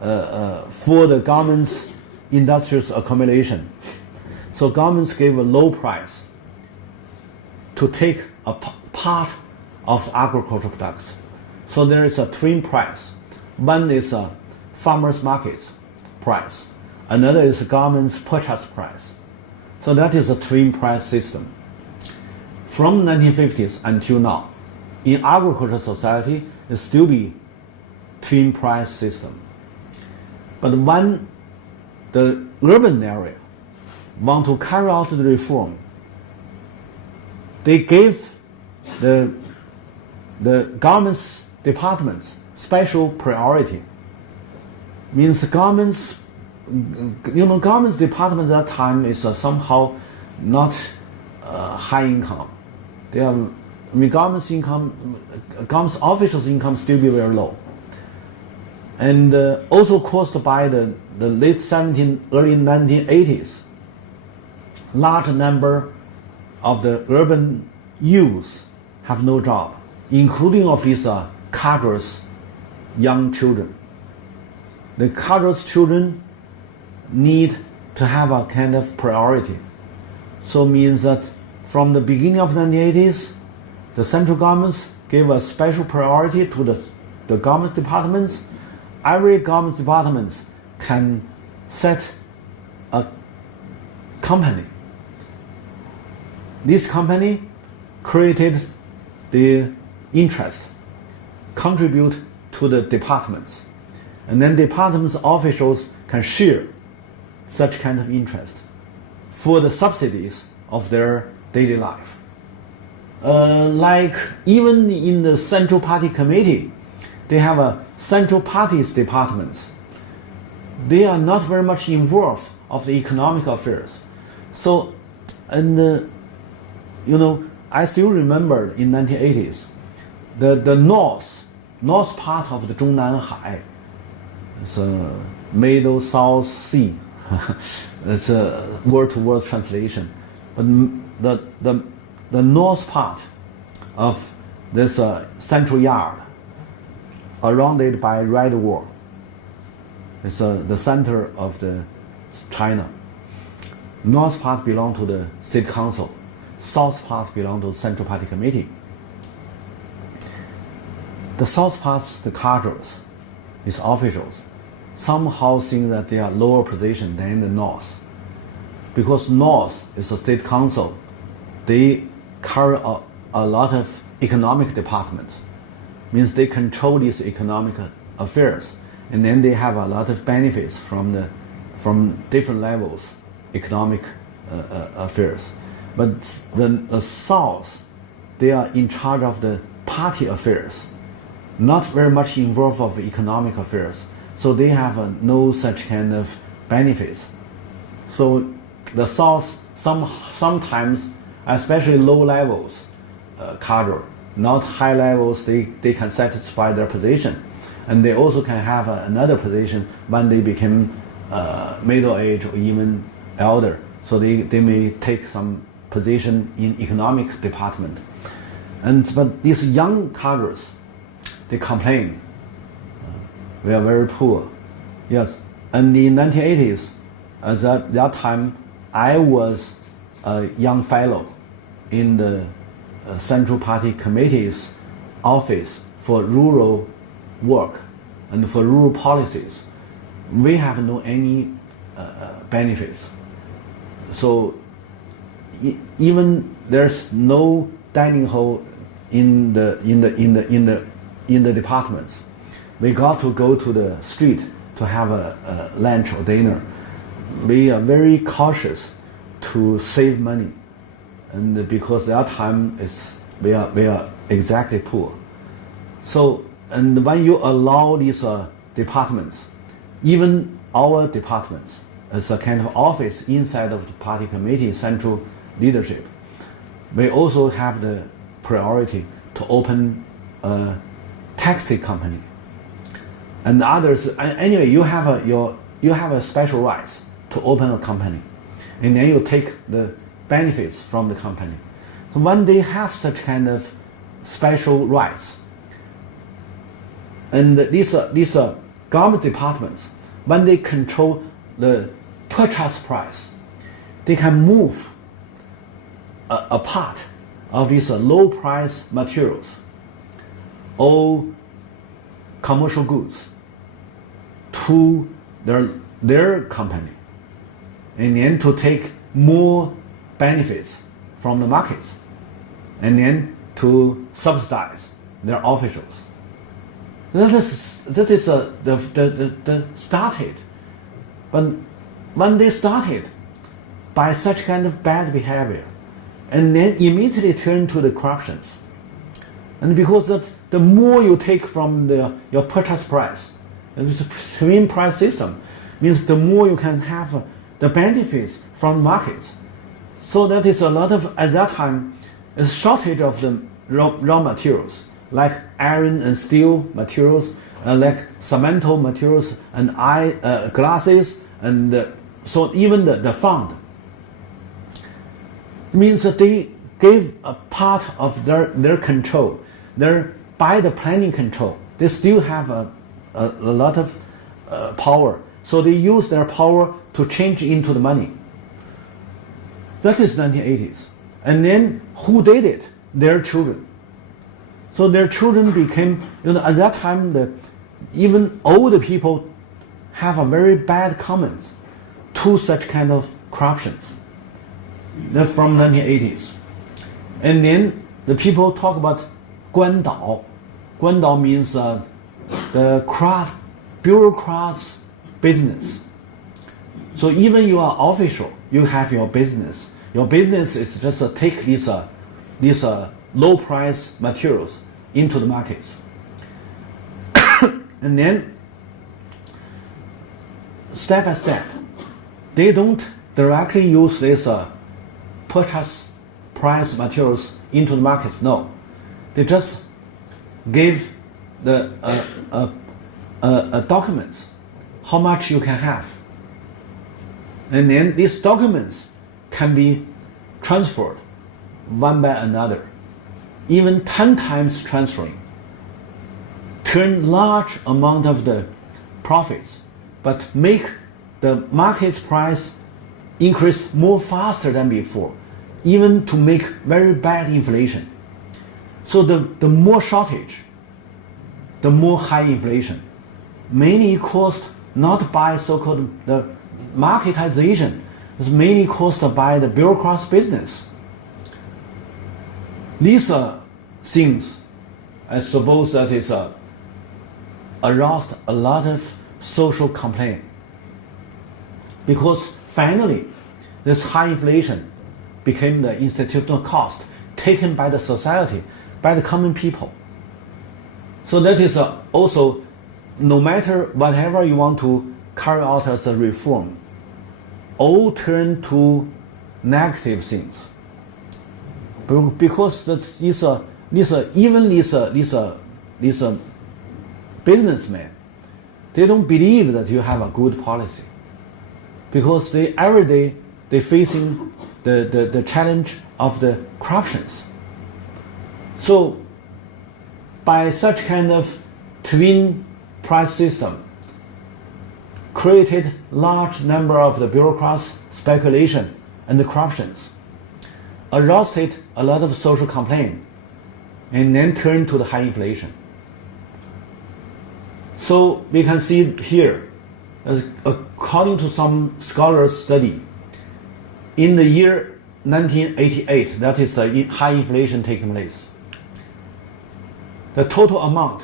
for the government's industrial accumulation. So governments gave a low price to take a part of the agricultural products. So there is a twin price. One is a farmers' market's price. Another is government's purchase price. So that is a twin price system. From 1950s until now, in agricultural society, it still be twin price system. But when the urban area want to carry out the reform, they gave the government's departments special priority. Means government's department at that time is somehow not high income. They are, government's officials' income still be very low. And also caused by the late early 1980s, large number of the urban youths have no job, including of these cadres, young children. The cadres children need to have a kind of priority. So means that from the beginning of the 1980s, the central governments gave a special priority to the government departments. Every government department can set a company. This company created the interest, contribute to the departments. And then departments officials can share such kind of interest for the subsidies of their daily life. Like even in the Central Party Committee, they have a Central Party's departments. They are not very much involved of the economic affairs. So, and I still remember in 1980s, the north part of the Zhongnanhai, it's a Middle South Sea. It's a word-to-word translation. But the north part of this central yard, surrounded by Red Wall, is the center of the China. North part belong to the State Council. South part belong to the Central Party Committee. The south parts, the cadres, these officials, somehow think that they are lower position than the north. Because north is a state council, they carry a lot of economic departments. Means they control these economic affairs, and then they have a lot of benefits from different levels, economic affairs. But the South, they are in charge of the party affairs, not very much involved of economic affairs. So they have no such kind of benefits. So the South sometimes, especially low levels, cadre, not high levels, they can satisfy their position. And they also can have another position when they become middle age or even elder. So they may take some position in economic department. But these young cadres, they complain, we are very poor. Yes, and in the 1980s, at that time, I was a young fellow in the Central Party Committee's office for rural work and for rural policies. We have no any benefits. So even there's no dining hall in the departments. We got to go to the street to have a lunch or dinner. We are very cautious to save money, and because that time we are exactly poor. So, and when you allow these departments, even our departments, as a kind of office inside of the party committee central leadership, we also have the priority to open a taxi company. And others, anyway, you have a special rights to open a company, and then you take the benefits from the company. So when they have such kind of special rights, and these government departments, when they control the purchase price, they can move a part of these low price materials or commercial goods to their company, and then to take more benefits from the markets, and then to subsidize their officials. That is the started. But when they started by such kind of bad behavior, and then immediately turn to the corruptions, and because the more you take from your purchase price, it's a twin price system, means the more you can have the benefits from markets. So that is a lot of, at that time, a shortage of the raw materials, like iron and steel materials, like cement materials and glasses, and so even the fund. It means that they gave a part of their control, by the planning control, they still have a lot of power. So they use their power to change into the money. That is 1980s. And then who did it? Their children. So their children became, at that time, even older people have a very bad comments to such kind of corruptions. They're from 1980s. And then the people talk about Guandao. Guandao means the bureaucrats' business. So even you are official, you have your business. Your business is just take these low price materials into the markets. And then, step by step, they don't directly use this purchase price materials into the markets. No, they just give the documents how much you can have, and then these documents can be transferred one by another, even 10 times transferring, turn large amount of the profits, but make the market's price increase more faster than before, even to make very bad inflation. So the more shortage, the more high inflation, mainly caused not by so-called the marketization, it's mainly caused by the bureaucrat's business. These things, I suppose that is aroused a lot of social complaint, because finally this high inflation became the institutional cost taken by the society, by the common people. So that is also, no matter whatever you want to carry out as a reform, all turn to negative things, because these businessmen, they don't believe that you have a good policy, because they every day they facing the challenge of the corruptions. So by such kind of twin price system, created large number of the bureaucrats' speculation and the corruptions, aroused a lot of social complaint, and then turned to the high inflation. So we can see here, according to some scholars' study, in the year 1988, that is the high inflation taking place, the total amount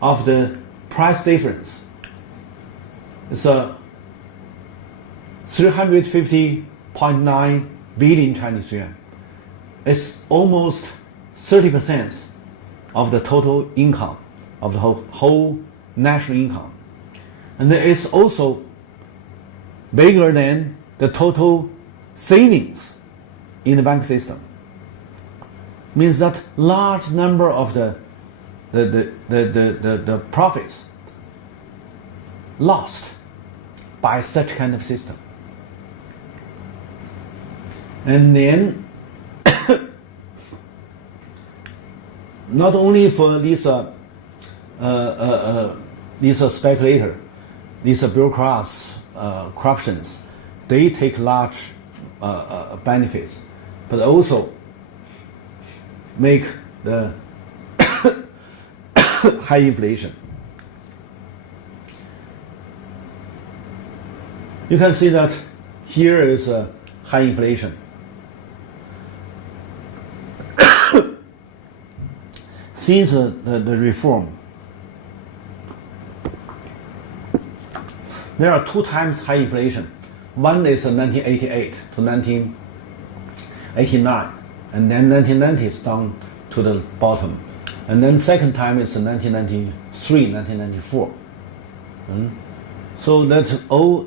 of the price difference is 350.9 billion Chinese yuan. It's almost 30% of the total income, of the whole national income. And it's also bigger than the total savings in the bank system. Means that large number of the profits lost by such kind of system. And then not only for these speculators, these bureaucrats, corruptions, they take large benefits, but also make the high inflation. You can see that here is a high inflation. Since the reform, there are 2 times high inflation. One is 1988 to 1989, and then 1990 is down to the bottom. And then second time is 1993, 1994. So that's all.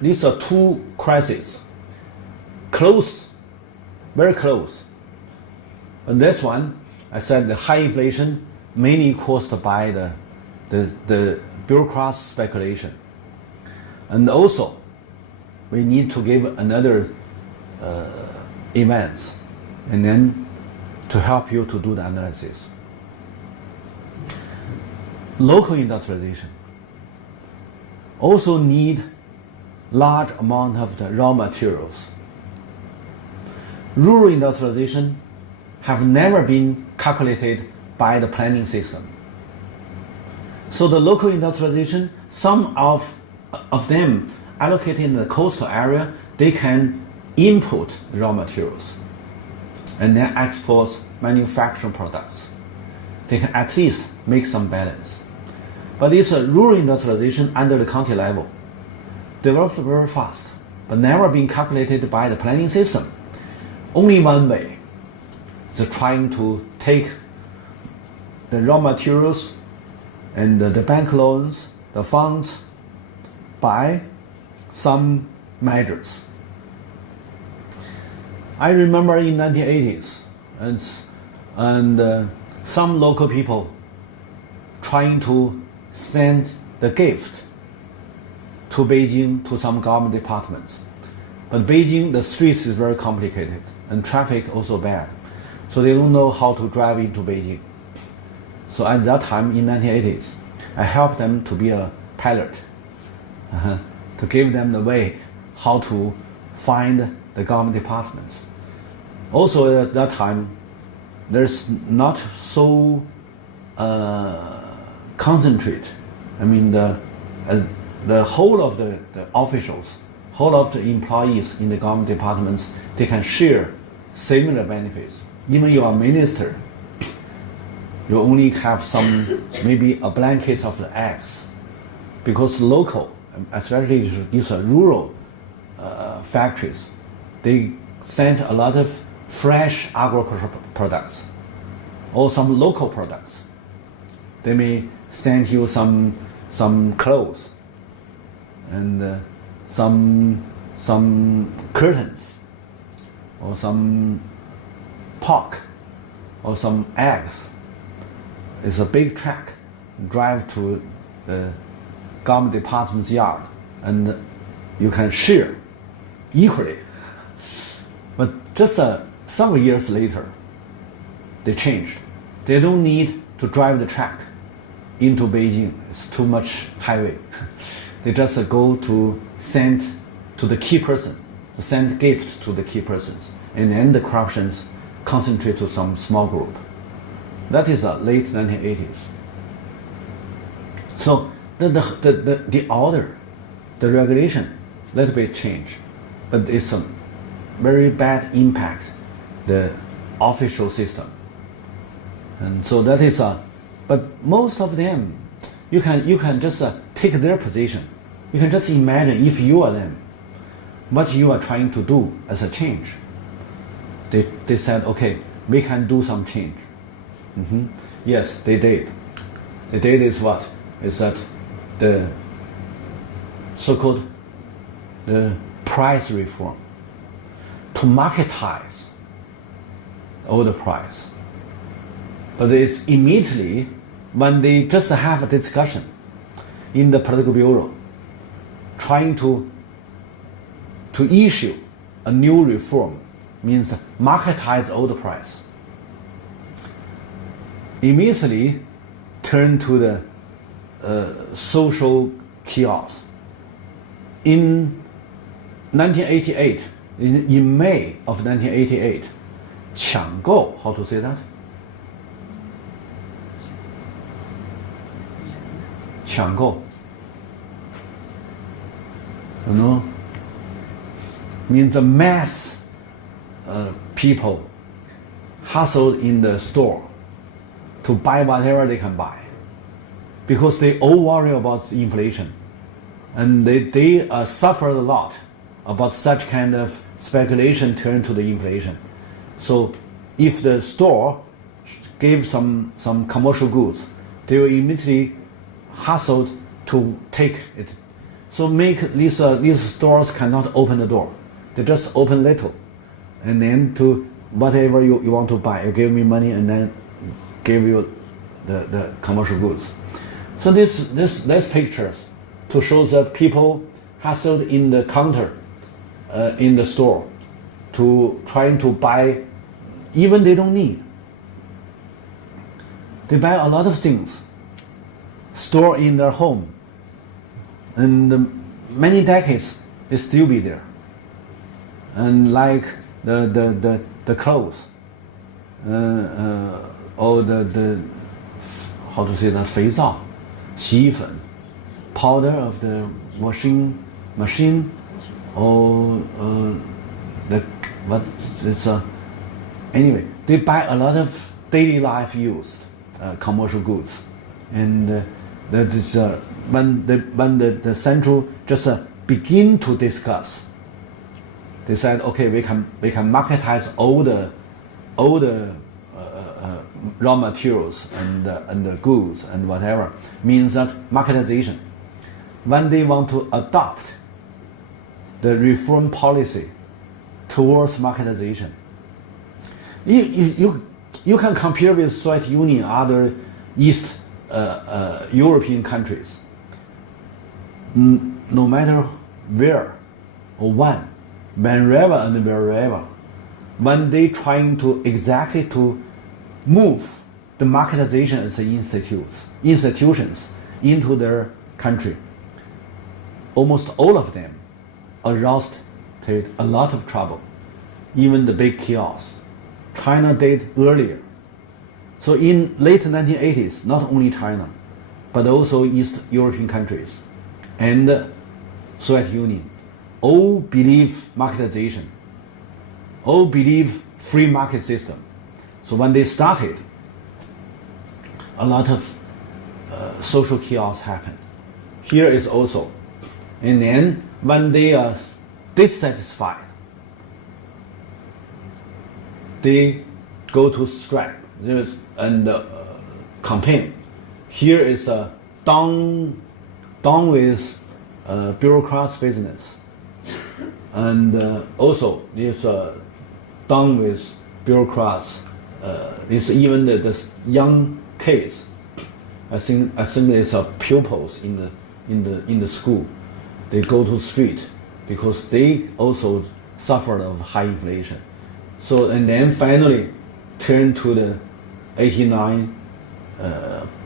These are 2 crises, close, very close. And this one, I said the high inflation mainly caused by the bureaucrats' speculation. And also, we need to give another events, and then to help you to do the analysis. Local industrialization also need large amount of the raw materials. Rural industrialization have never been calculated by the planning system. So the local industrialization, some of them allocated in the coastal area, they can input raw materials and then export manufactured products. They can at least make some balance. But it's a rural industrialization under the county level, developed very fast, but never been calculated by the planning system. Only one way is trying to take the raw materials and the bank loans, the funds, by some measures. I remember in 1980s, and some local people trying to send the gift to Beijing to some government departments. But Beijing, the streets is very complicated and traffic also bad. So they don't know how to drive into Beijing. So at that time in 1980s, I helped them to be a pilot, to give them the way how to find the government departments. Also at that time, there's not so concentrate. I mean the whole of the officials, whole of the employees in the government departments, they can share similar benefits. Even you are a minister, you only have some, maybe a blanket of the eggs, because local, especially these are rural factories, they send a lot of fresh agricultural products or some local products. They may send you some clothes and some curtains or some pork or some eggs. It's a big truck, drive to the government department's yard, and you can share equally. But just some years later, they changed. They don't need to drive the truck into Beijing. It's too much highway. They just go to send to the key person, to send gifts to the key persons, and then the corruptions concentrate to some small group. That is late 1980s. So the order, the regulation, little bit change, but it's a very bad impact the official system. And so that is but most of them, you can just take their position. You can just imagine if you are them, what you are trying to do as a change. They said, okay, we can do some change. Yes, they did. They did is what? Is that the so-called the price reform, to marketize all the price. But it's immediately when they just have a discussion in the political bureau, trying to issue a new reform, means marketize all the price. Immediately turn to the social chaos. In 1988, in May of 1988, 抢购, how to say that? 抢购, you know, means the mass people hustled in the store to buy whatever they can buy, because they all worry about inflation, and they suffered a lot about such kind of speculation turned to the inflation. So if the store gave some commercial goods, they will immediately hustled to take it. So make these stores cannot open the door. They just open little, and then to whatever you want to buy, you give me money and then give you the commercial goods. So this pictures to show that people hustled in the counter in the store to trying to buy even they don't need. They buy a lot of things, store in their home, and many decades they still be there. And like the clothes, or the how to say that, 肥皂, 洗衣粉, powder of the washing machine, or the what it's anyway, they buy a lot of daily life used commercial goods, and that is when the central just begin to discuss. They said, okay, we can marketize all the raw materials and the goods and whatever, means that marketization. When they want to adopt the reform policy towards marketization. You can compare with Soviet Union, other East European countries. No matter where or whenever and wherever, when they trying to exactly to move the marketization as institutions into their country, almost all of them aroused a lot of trouble, even the big chaos. China did earlier. So in late 1980s, not only China, but also East European countries and Soviet Union all believe marketization, all believe free market system. So when they started, a lot of social chaos happened. Here is also. And then when they are dissatisfied, they go to strike and campaign. Here is a down with bureaucrats business, and also it's done with bureaucrats. It's even the young kids. I think it's pupils in the school. They go to street because they also suffered of high inflation. So and then finally turn to the 89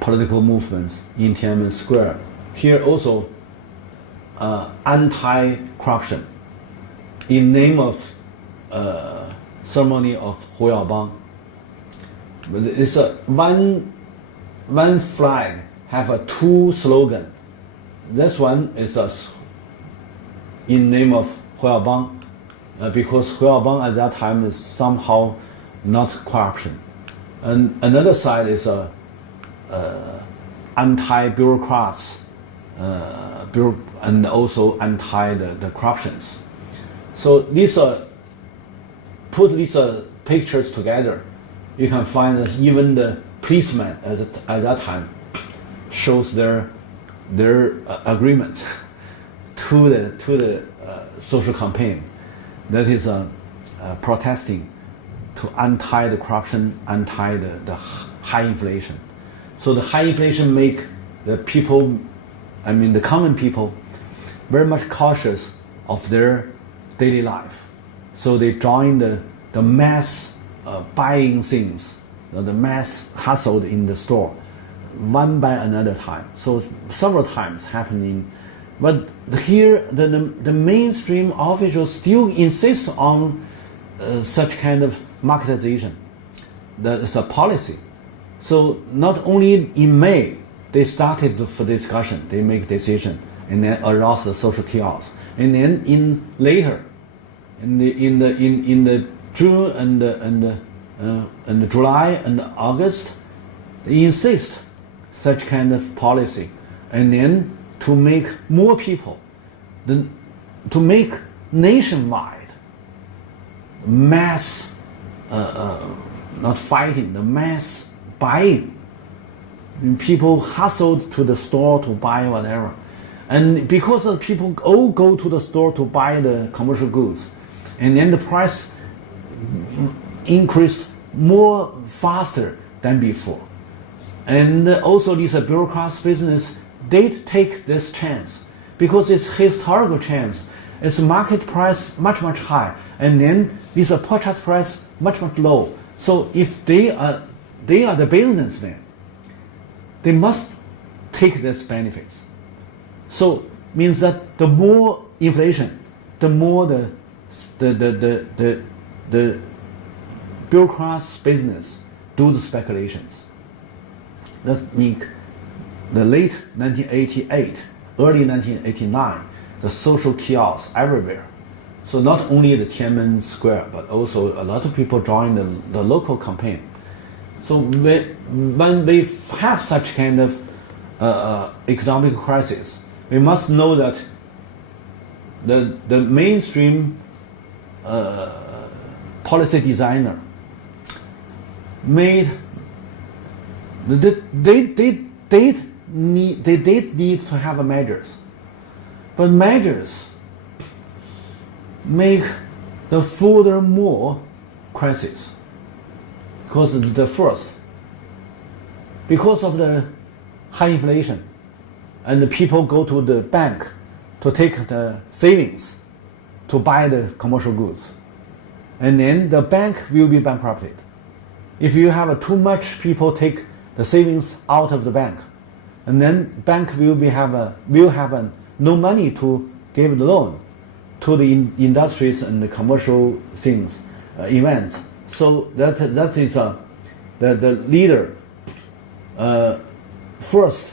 political movements in Tiananmen Square. Here also anti-corruption in name of ceremony of Hu Yaobang. It's one flag have a two slogan. This one is in name of Hu Yaobang because Hu Yaobang at that time is somehow not corruption. And another side is anti-bureaucrats and also anti the corruptions. So these put these pictures together, you can find that even the policemen at that time shows their agreement to the social campaign that is protesting to anti the corruption, anti the high inflation. So the high inflation make the people, the common people, very much cautious of their daily life. So they join the mass buying things, the mass hustled in the store, one by another time. So several times happening. But here the mainstream officials still insist on such kind of marketization. That's a policy. So not only in May they started for discussion, they make decision, and then arouse the social chaos. And then in later, in the June and July and August, they insist such kind of policy, and then to make more people, to make nationwide mass, not fighting, the mass buying. People hustled to the store to buy whatever. And because of people all go to the store to buy the commercial goods, and then the price increased more faster than before. And also these bureaucrats business, they take this chance because it's historical chance. It's market price much high, and then this purchase price much low. So if they are the businessmen, they must take this benefits. So means that the more inflation, the more the bureaucrats business do the speculations. That make the late 1988, early 1989, the social chaos everywhere. So not only the Tiananmen Square, but also a lot of people join the local campaign. So when they have such kind of economic crisis, we must know that the mainstream policy designer made they did need to have measures, but measures make the furthermore crisis. Because the first, because of the high inflation, and the people go to the bank to take the savings to buy the commercial goods. And then the bank will be bankrupted. If you have too much people take the savings out of the bank, and then bank will have no money to give the loan to the industries and the commercial things, events. So that is the leader first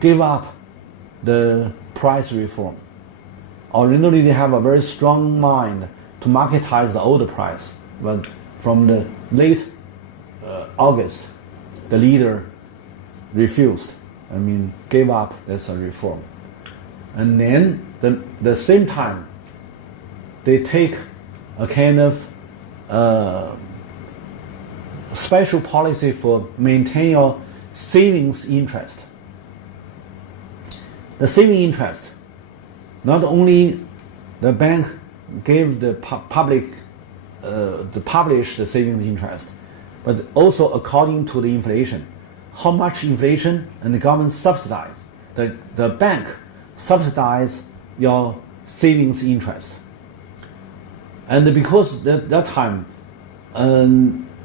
give up the price reform. Originally, they have a very strong mind to marketize the old price, but from the late August, the leader refused. Gave up this reform, and then the same time, they take a kind of special policy for maintain your savings interest. The saving interest, not only the bank gave the public to publish the savings interest, but also according to the inflation. How much inflation, and the government subsidize. The bank subsidize your savings interest. And because that time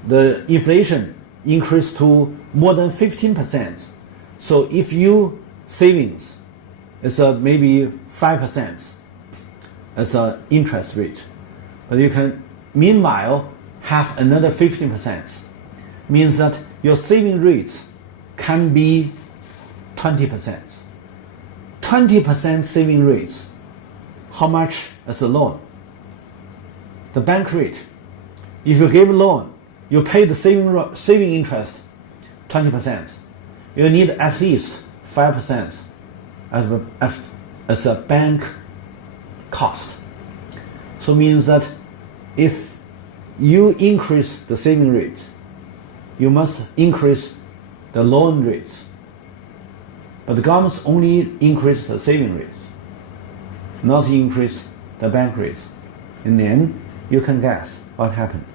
the inflation increased to more than 15%. So if you savings is maybe 5% as an interest rate, but you can meanwhile have another 15%. Means that your saving rates can be 20%. 20% saving rates. How much as a loan? The bank rate. If you give a loan, you pay the saving interest 20%. You need at least 5% as a bank cost. So means that if you increase the saving rate, you must increase the loan rates. But the government only increase the saving rates, not increase the bank rates. And then you can guess what happened.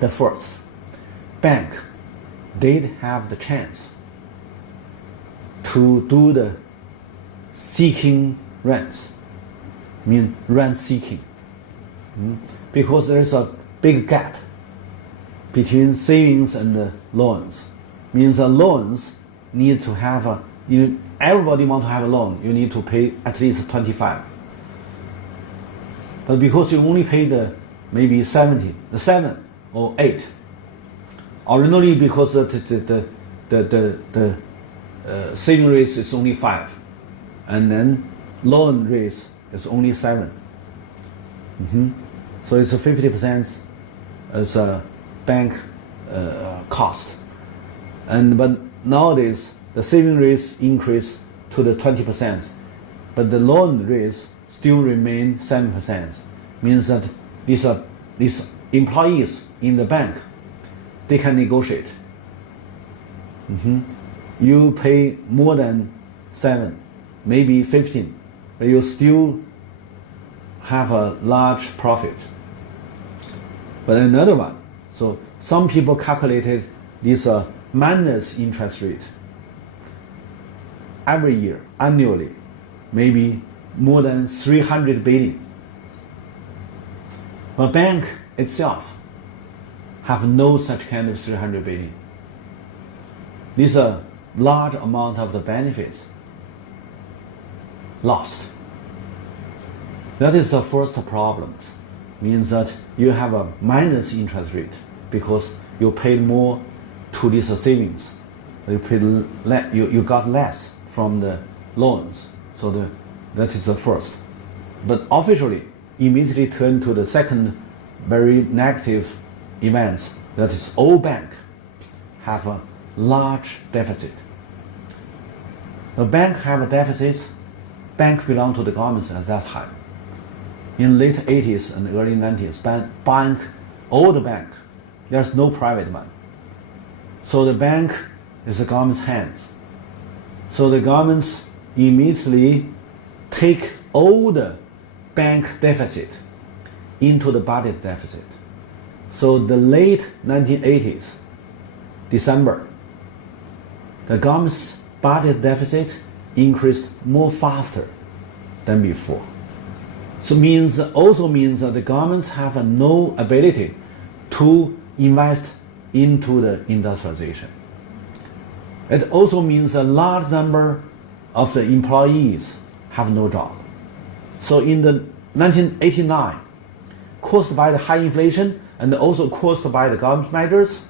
The first, bank did have the chance to do the seeking rents, rent seeking, because there is a big gap between savings and the loans. Means the loans need to have everybody want to have a loan, you need to pay at least 25. But because you only pay maybe 70, the 7 or 8, originally because the saving rate is only 5, and then loan rate is only 7. So it's a 50% as a bank cost. But nowadays the saving rates increase to the 20%, but the loan rates still remain 7%. Means that these employees in the bank, they can negotiate. You pay more than 7, maybe 15, but you still have a large profit. But another one, so some people calculated this minus interest rate every year, annually, maybe more than 300 billion. But bank itself have no such kind of 300 billion. This large amount of the benefits lost. That is the first problem. Means that you have a minus interest rate because you paid more to these savings. You got less from the loans. So that is the first. But officially, immediately turn to the second very negative event. That is all bank have a large deficit. The bank have a deficit. Bank belong to the government at that time. In late 80s and early 90s, all the bank, there's no private one. So the bank is the government's hands. So the governments immediately take all the bank deficit into the budget deficit. So the late 1980s, December, the government's budget deficit increased more faster than before. So also means that the governments have no ability to invest into the industrialization. It also means a large number of the employees have no job. So in the 1989, caused by the high inflation and also caused by the government measures,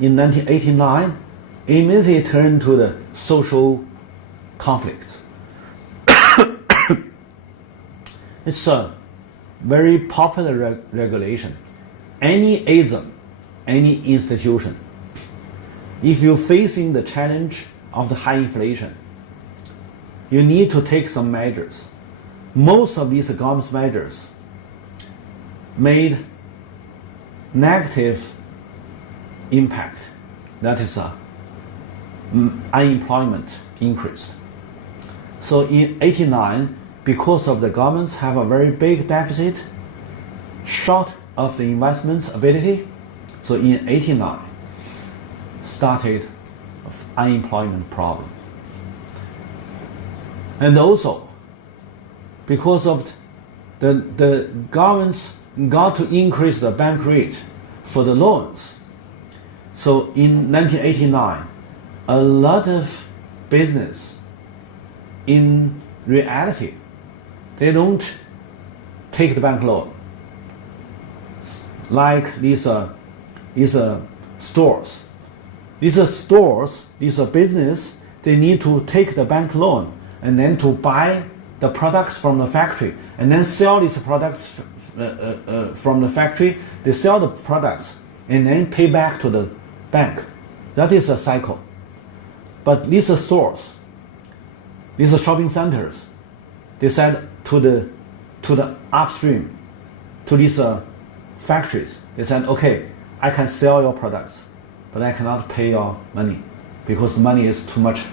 in 1989, immediately turned to the social conflicts. It's a very popular regulation. Any ism, any institution, if you're facing the challenge of the high inflation, you need to take some measures. Most of these government measures made negative impact. That is unemployment increased. So in 89, because of the governments have a very big deficit, short of the investments ability, so in 89 started unemployment problem. And also because of the governments got to increase the bank rate for the loans. So in 1989, a lot of business in reality, they don't take the bank loan. Like these stores. These business, they need to take the bank loan and then to buy the products from the factory and then sell these products from the factory. They sell the products and then pay back to the bank. That is a cycle. But these stores, these shopping centers, they said to the upstream, to these factories, they said, okay, I can sell your products, but I cannot pay your money because money is too much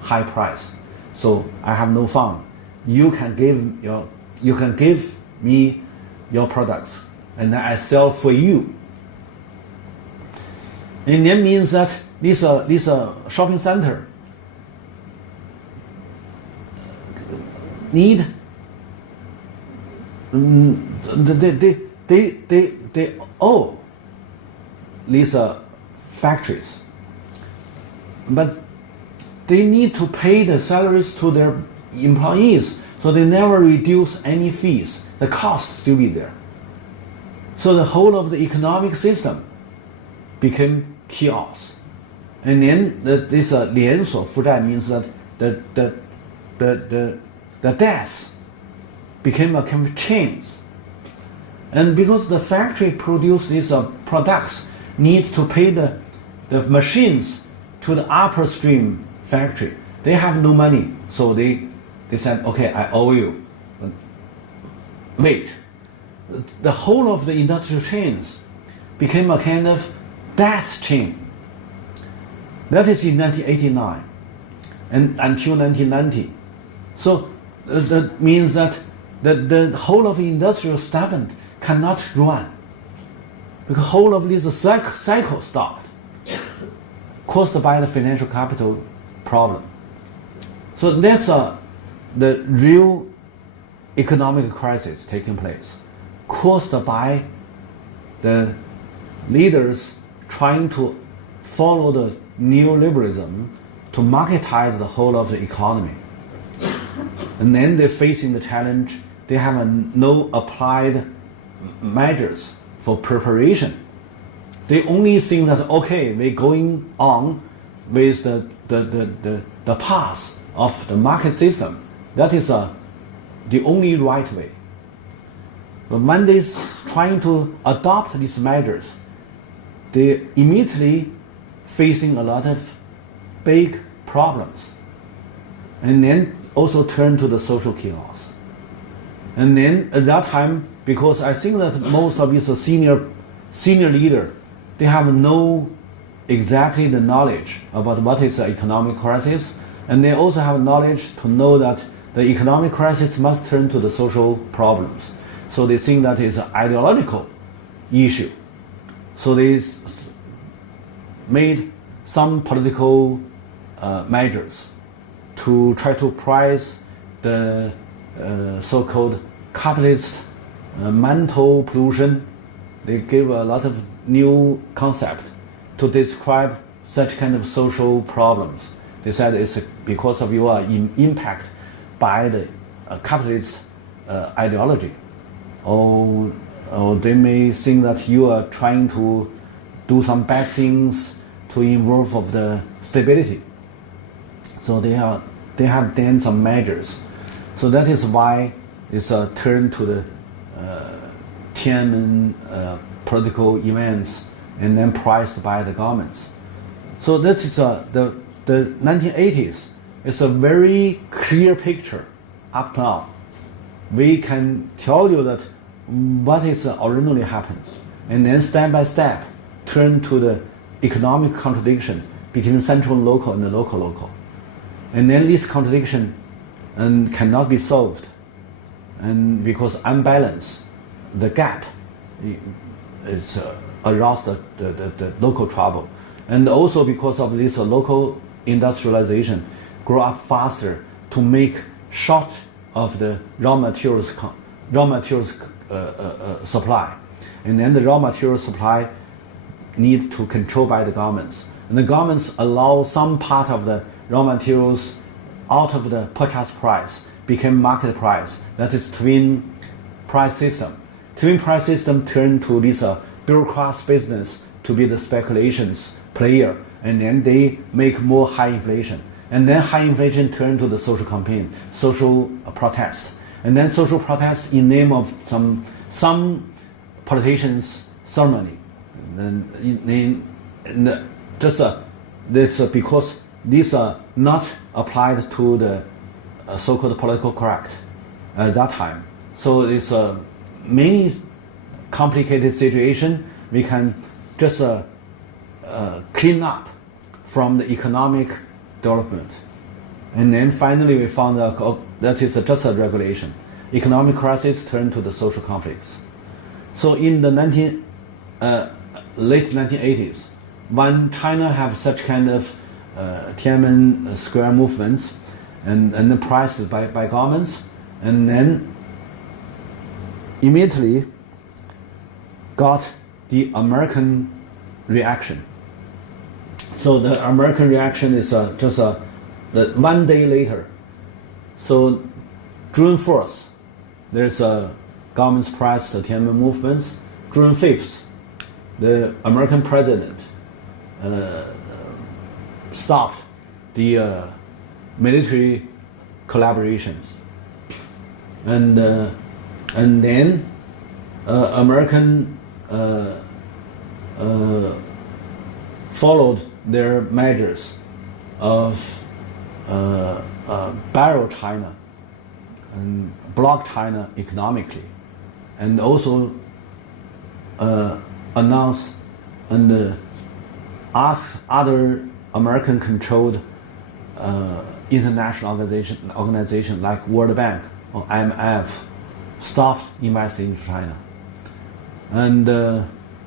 high price. So I have no fund. You can give me your products, and then I sell for you. And that means that this shopping center need they owe these factories, but they need to pay the salaries to their employees, so they never reduce any fees. The costs still be there. So the whole of the economic system became chaos. And then this 连锁负债 means that the debts became a kind of chains. And because the factory produce these products, need to pay the machines to the upper stream factory. They have no money, so they said, okay, I owe you. Wait. The whole of the industrial chains became a kind of debt chain. That is in 1989 and until 1990. So that means that the whole of the industrial segment cannot run because the whole of this cycle stopped, caused by the financial capital problem. So that's the real economic crisis taking place, caused by the leaders trying to follow the neoliberalism to marketize the whole of the economy. And then they're facing the challenge, they have no applied measures for preparation. They only think that, okay, we're going on with the path of the market system. That is the only right way. But when they're trying to adopt these measures, they immediately facing a lot of big problems. And then also turn to the social chaos. And then at that time, because I think that most of these senior leader, they have no exactly the knowledge about what is the economic crisis, and they also have knowledge to know that the economic crisis must turn to the social problems. So they think that is an ideological issue. So they made some political measures to try to price the so-called capitalist mental pollution. They gave a lot of new concept to describe such kind of social problems. They said it's because of your impact by the capitalist ideology, or they may think that you are trying to do some bad things to involve of the stability. So they have done some measures. So that is why it's a turn to the Tiananmen political events and then priced by the governments. So that is the 1980s. It's a very clear picture up now. We can tell you that what is originally happened, and then step by step turn to the economic contradiction between central local and the local. And then this contradiction cannot be solved, and because unbalance, the gap is aroused the local trouble, and also because of this local industrialization grow up faster to make short of the raw materials supply, and then the raw material supply need to control by the governments, and the governments allow some part of the raw materials out of the purchase price became market price. That is twin price system. Twin price system turned to this bureaucrats business to be the speculations player, and then they make more high inflation. And then high inflation turned to the social campaign, social protest. And then social protest in name of some politicians' ceremony. And that's because these are not applied to the so-called political correct at that time. So it's a many complicated situation we can just clean up from the economic development. And then finally we found out that is just a regulation. Economic crisis turned to the social conflicts. So in the late 1980s, when China have such kind of Tiananmen Square movements and priced by governments, and then immediately got the American reaction. So the American reaction is just the 1 day later. So June 4th, there's a government's priced the Tiananmen movements. June 5th, the American president stopped the military collaborations, and then American followed their measures of barrel China and block China economically, and also announced and asked other American-controlled international organization like World Bank or IMF stopped investing in China. And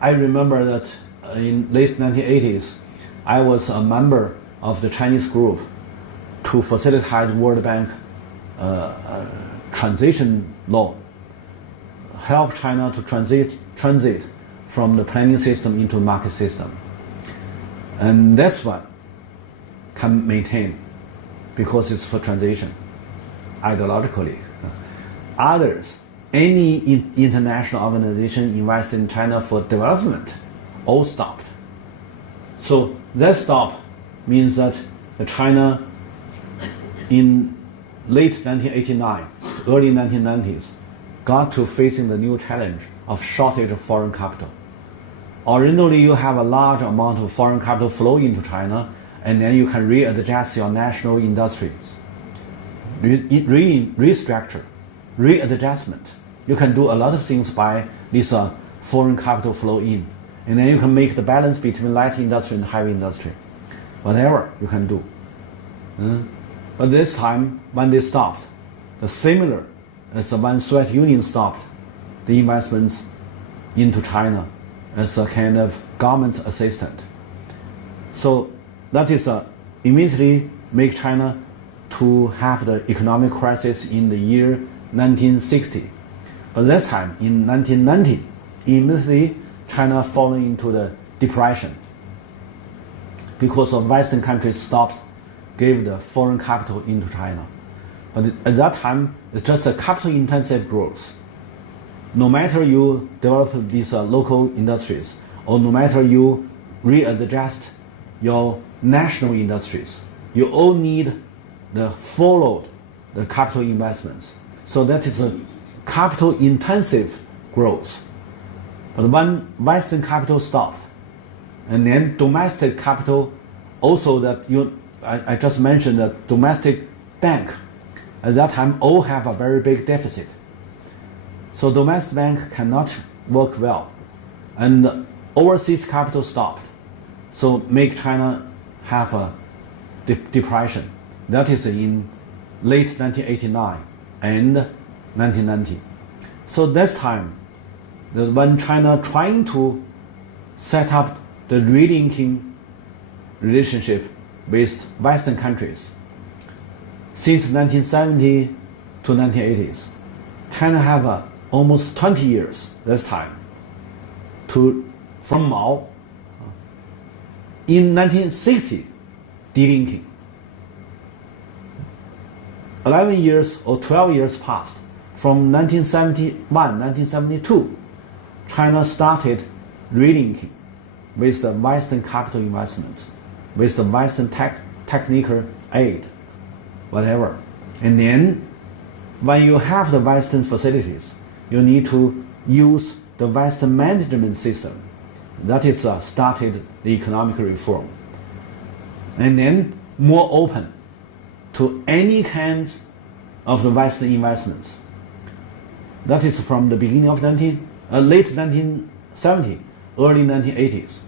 I remember that in late 1980s, I was a member of the Chinese group to facilitate World Bank transition law, help China to transit from the planning system into the market system. And that's what can maintain, because it's for transition, ideologically. Others, any international organization invest in China for development, all stopped. So that stop means that China in late 1989, early 1990s, got to facing the new challenge of shortage of foreign capital. Originally, you have a large amount of foreign capital flow into China, and then you can readjust your national industries, restructure, readjustment. You can do a lot of things by this foreign capital flow in, and then you can make the balance between light industry and heavy industry, whatever you can do. But this time, when they stopped, similar as when Soviet Union stopped the investments into China as a kind of government assistant. So that is immediately make China to have the economic crisis in the year 1960. But this time, in 1990, immediately China fallen into the depression because of Western countries stopped gave the foreign capital into China. But at that time, it's just a capital-intensive growth. No matter you develop these local industries, or no matter you readjust your national industries, you all need the capital investments. So that is a capital-intensive growth. But when Western capital stopped, and then domestic capital also I just mentioned that domestic bank at that time all have a very big deficit. So domestic bank cannot work well, and overseas capital stopped. So make China have a depression. That is in late 1989 and 1990. So this time, when China trying to set up the relinking relationship with Western countries, since 1970 to 1980s, China have almost 20 years this time from Mao. In 1960, delinking. 11 years or 12 years passed. From 1971, 1972, China started relinking with the Western capital investment, with the Western technical aid, whatever. And then, when you have the Western facilities, you need to use the Western management system. That is started the economic reform. And then more open to any kind of the Western investments. That is from the beginning of late 1970, early 1980s.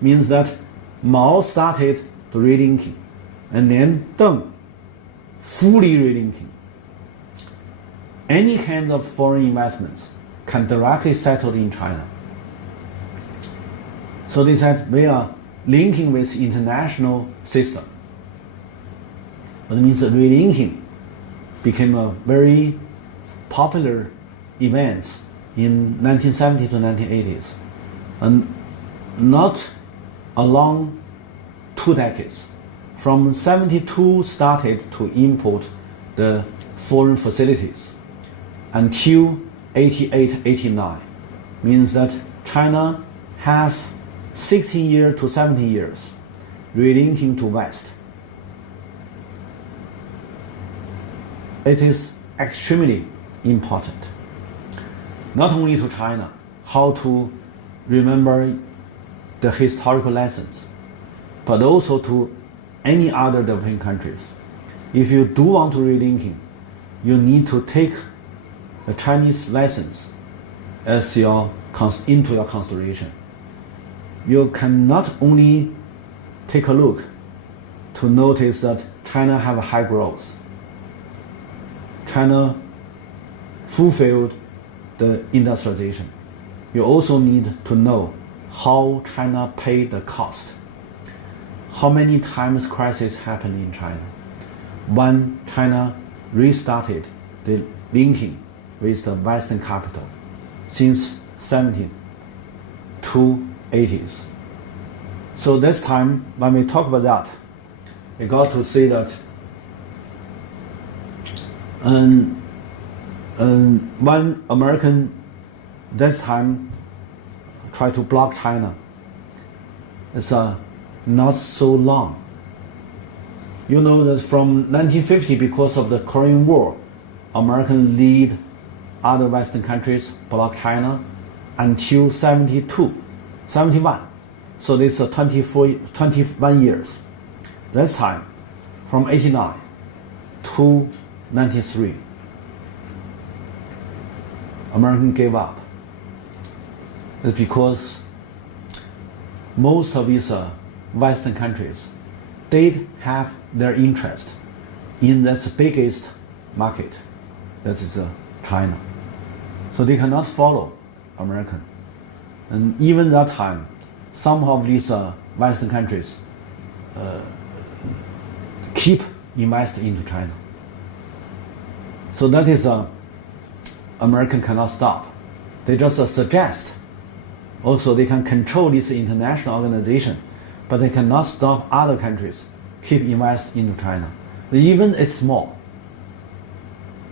Means that Mao started the relinking, and then Deng fully relinking. Any kind of foreign investments can directly settle in China. So they said we are linking with international system. That means that relinking became a very popular event in 1970 to 1980s, and not along 2 decades. From 72 started to import the foreign facilities until 88, 89. Means that China has 16 years to 17 years relinking to West. It is extremely important, not only to China, how to remember the historical lessons, but also to any other developing countries. If you do want to relinking, you need to take the Chinese lessons as into your consideration. You cannot only take a look to notice that China have a high growth. China fulfilled the industrialization. You also need to know how China paid the cost. How many times crisis happened in China? When China restarted the linking with the Western capital since 70 to 80s. So this time, when we talk about that, we got to say that when American this time try to block China, it's not so long. You know that from 1950, because of the Korean War, American lead other Western countries block China until 72, 71. So this is 21 years. This time, from 89 to 93, American gave up. It's because most of these Western countries did have their interest in this biggest market, that is China. So they cannot follow American. And even that time, some of these Western countries keep investing into China. So that is American cannot stop. They just suggest. Also, they can control this international organization, but they cannot stop other countries keep invest into China. Even it's small,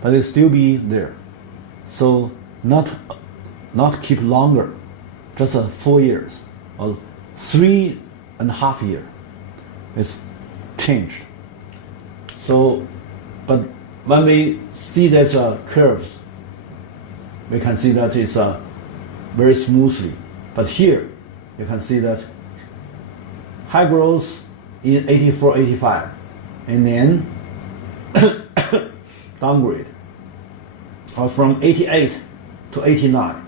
but it still be there. So not keep longer, just 4 years or 3.5 years. It's changed. So, but when we see that curves, we can see that it's very smoothly. But here, you can see that high growth in 84, 85, and then downgrade. Or from 88 to 89.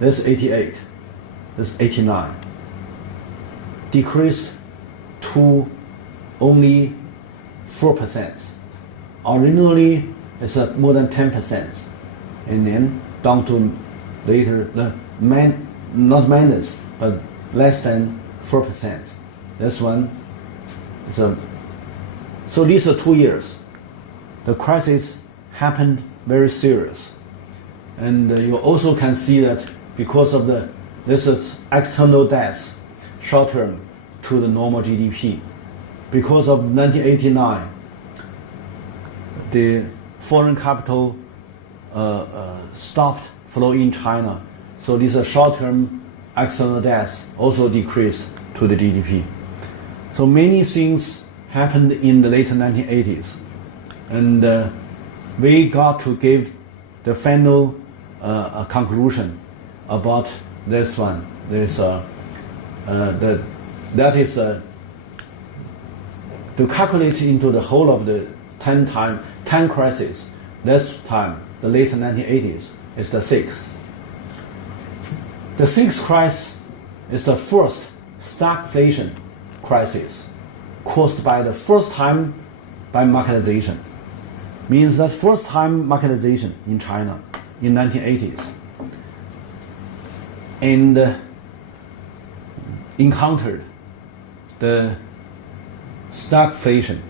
This 88, this 89. Decreased to only 4%. Originally, it's more than 10%. And then down to later, not minus, but less than 4%. This one is so these are 2 years. The crisis happened very serious. And you also can see that because of this is external debt, short term to the normal GDP. Because of 1989, the foreign capital stopped flow in China. So these short-term external debts also decreased to the GDP. So many things happened in the late 1980s. And we got to give the final conclusion about this one. That is to calculate into the whole of the 10 crises. This time, the late 1980s, is the sixth. The sixth crisis is the first stagflation crisis caused by the first time by marketization. Means that first time marketization in China in 1980s and encountered the stagflation.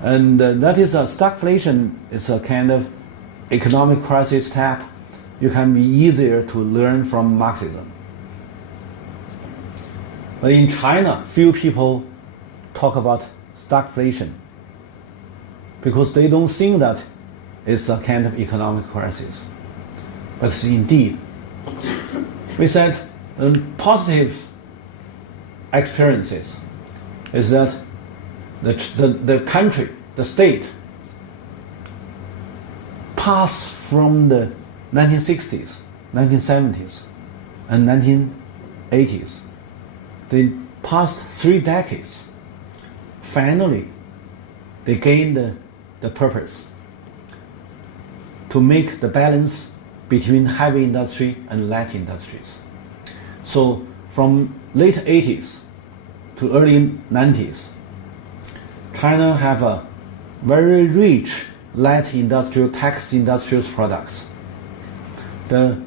And that is a stagflation is a kind of economic crisis type. You can be easier to learn from Marxism. But in China, few people talk about stagflation because they don't think that it's a kind of economic crisis. But it's indeed. We said positive experiences is that the country, the state, passed from the 1960s, 1970s, and 1980s. They passed 3 decades. Finally, they gained the purpose to make the balance between heavy industry and light industries. So from late 80s to early 90s, China have a very rich light industrial, tax industrial products. The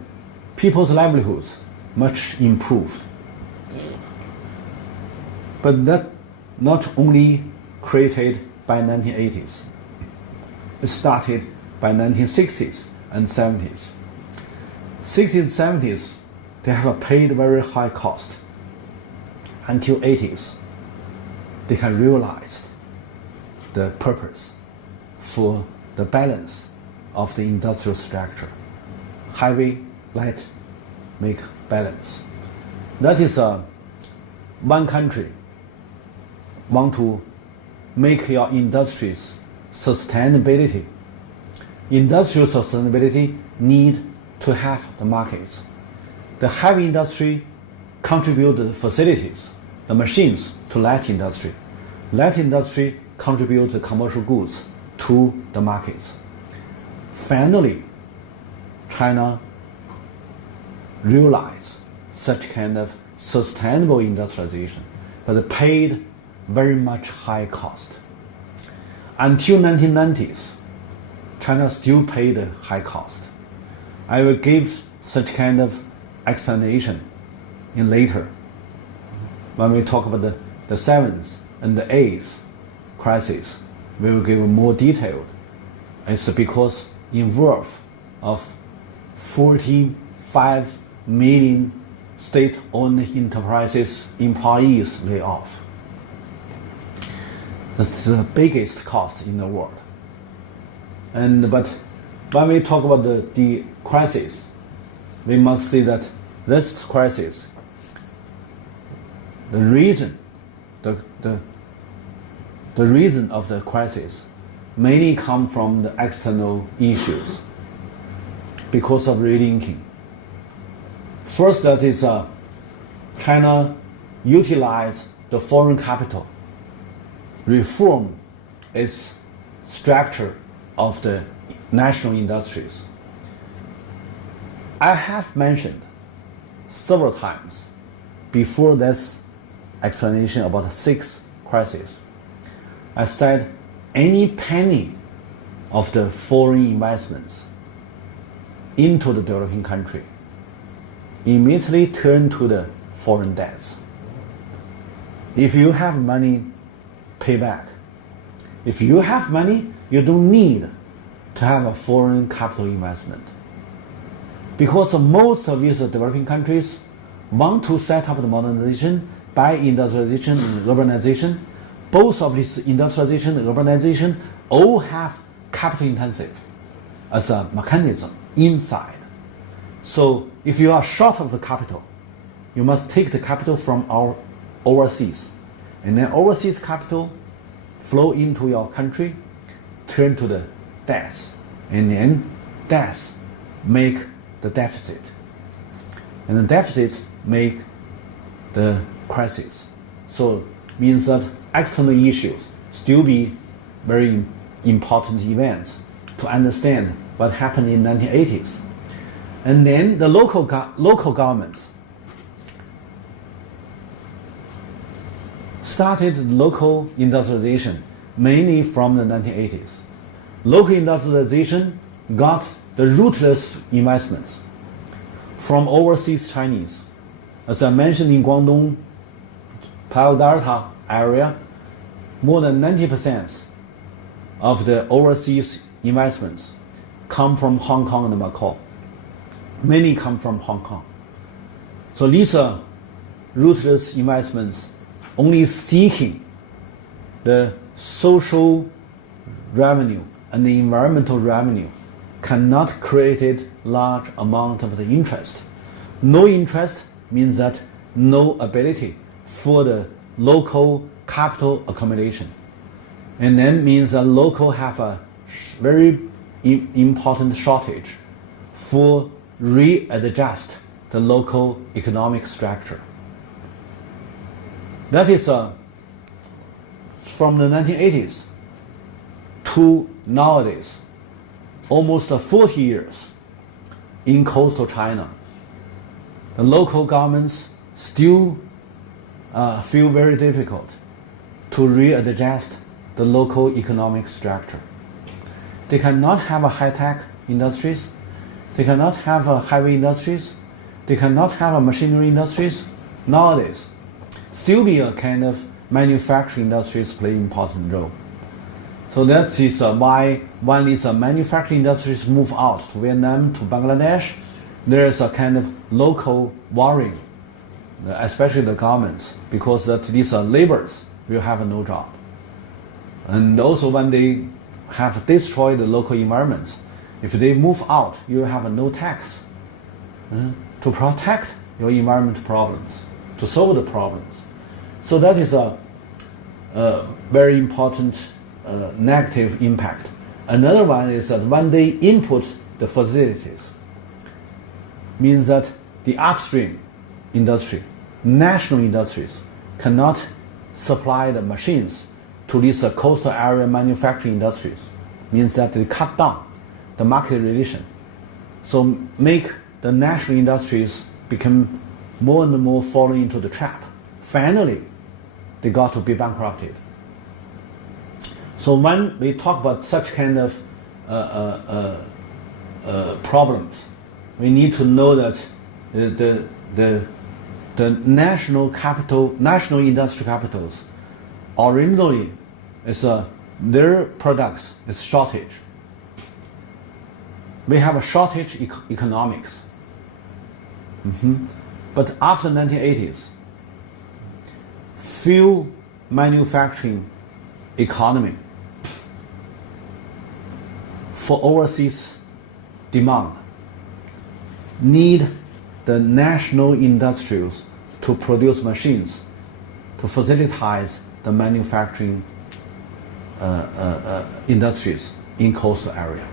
people's livelihoods much improved. But that not only created by 1980s. It started by 1960s and 70s. 60s and 70s, they have paid very high cost. Until 80s, they can realize the purpose for the balance of the industrial structure. Heavy, light, make balance. That is one country want to make your industries sustainability. Industrial sustainability need to have the markets. The heavy industry contribute the facilities, the machines to light industry. Light industry contribute the commercial goods to the markets. Finally, China realized such kind of sustainable industrialization, but paid very much high cost. Until 1990s, China still paid the high cost. I will give such kind of explanation in later when we talk about the seventh and the eighth crisis. We will give more detailed. It's because involve of 45 million state-owned enterprises employees lay off. That's the biggest cost in the world. But when we talk about the crisis, we must see that this crisis, the reason of the crisis mainly come from the external issues because of relinking. First, that is China utilized the foreign capital, reform its structure of the national industries. I have mentioned several times before this explanation about the sixth crisis. I said any penny of the foreign investments into the developing country immediately turn to the foreign debts. If you have money, pay back. If you have money, you don't need to have a foreign capital investment. Because most of these developing countries want to set up the modernization by industrialization and urbanization. Both of this industrialization and urbanization all have capital intensive as a mechanism inside. So if you are short of the capital, you must take the capital from our overseas. And then overseas capital flow into your country, turn to the debts. And then debts make the deficit. And the deficits make the crisis. So it means that external issues still be very important events to understand what happened in 1980s. And then the local governments started local industrialization mainly from the 1980s. Local industrialization got the rootless investments from overseas Chinese. As I mentioned in Guangdong, Palo Delta area, more than 90% of the overseas investments come from Hong Kong and Macau. Many come from Hong Kong. So these are rootless investments only seeking the social revenue and the environmental revenue, cannot create large amount of the interest. No interest means that no ability for the local capital accumulation. And then means that local have a very important shortage for readjust the local economic structure. That is from the 1980s to nowadays, almost 40 years in coastal China. The local governments still feel very difficult to readjust the local economic structure. They cannot have a high-tech industries. They cannot have heavy industries. They cannot have machinery industries. Nowadays, still be a kind of manufacturing industries play important role. So that is why when these manufacturing industries move out to Vietnam, to Bangladesh, there is a kind of local worrying, especially the governments, because that these laborers will have no job. And also when they have destroyed the local environments, if they move out, you have no tax to protect your environment problems, to solve the problems. So that is a very important negative impact. Another one is that when they input the facilities, means that the upstream industry, national industries, cannot supply the machines to these coastal area manufacturing industries. Means that they cut down the market relation. So make the national industries become more and more falling into the trap. Finally, they got to be bankrupted. So when we talk about such kind of problems. We need to know that the national industry capitals originally is their products is shortage. We have a shortage economics. But after 1980s, few manufacturing economy for overseas demand need the national industries to produce machines to facilitate the manufacturing industries in coastal area.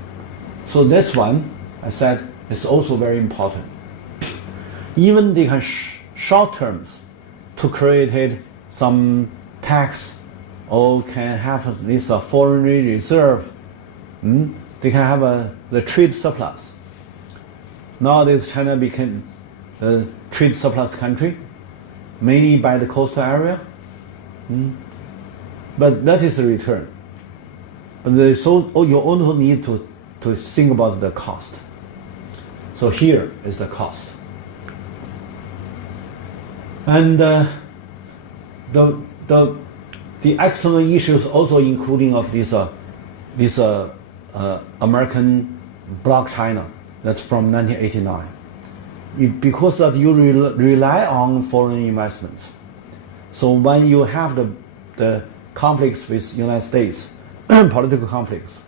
So this one, I said, is also very important. Even they can short terms to create some tax or can have this foreign reserve. They can have the trade surplus. Nowadays, China became a trade surplus country, mainly by the coastal area. But that is a return. But you also need to think about the cost. So here is the cost. And the external issues also including of this American bloc China, that's from 1989. Because that you rely on foreign investments. So when you have the conflicts with United States, political conflicts,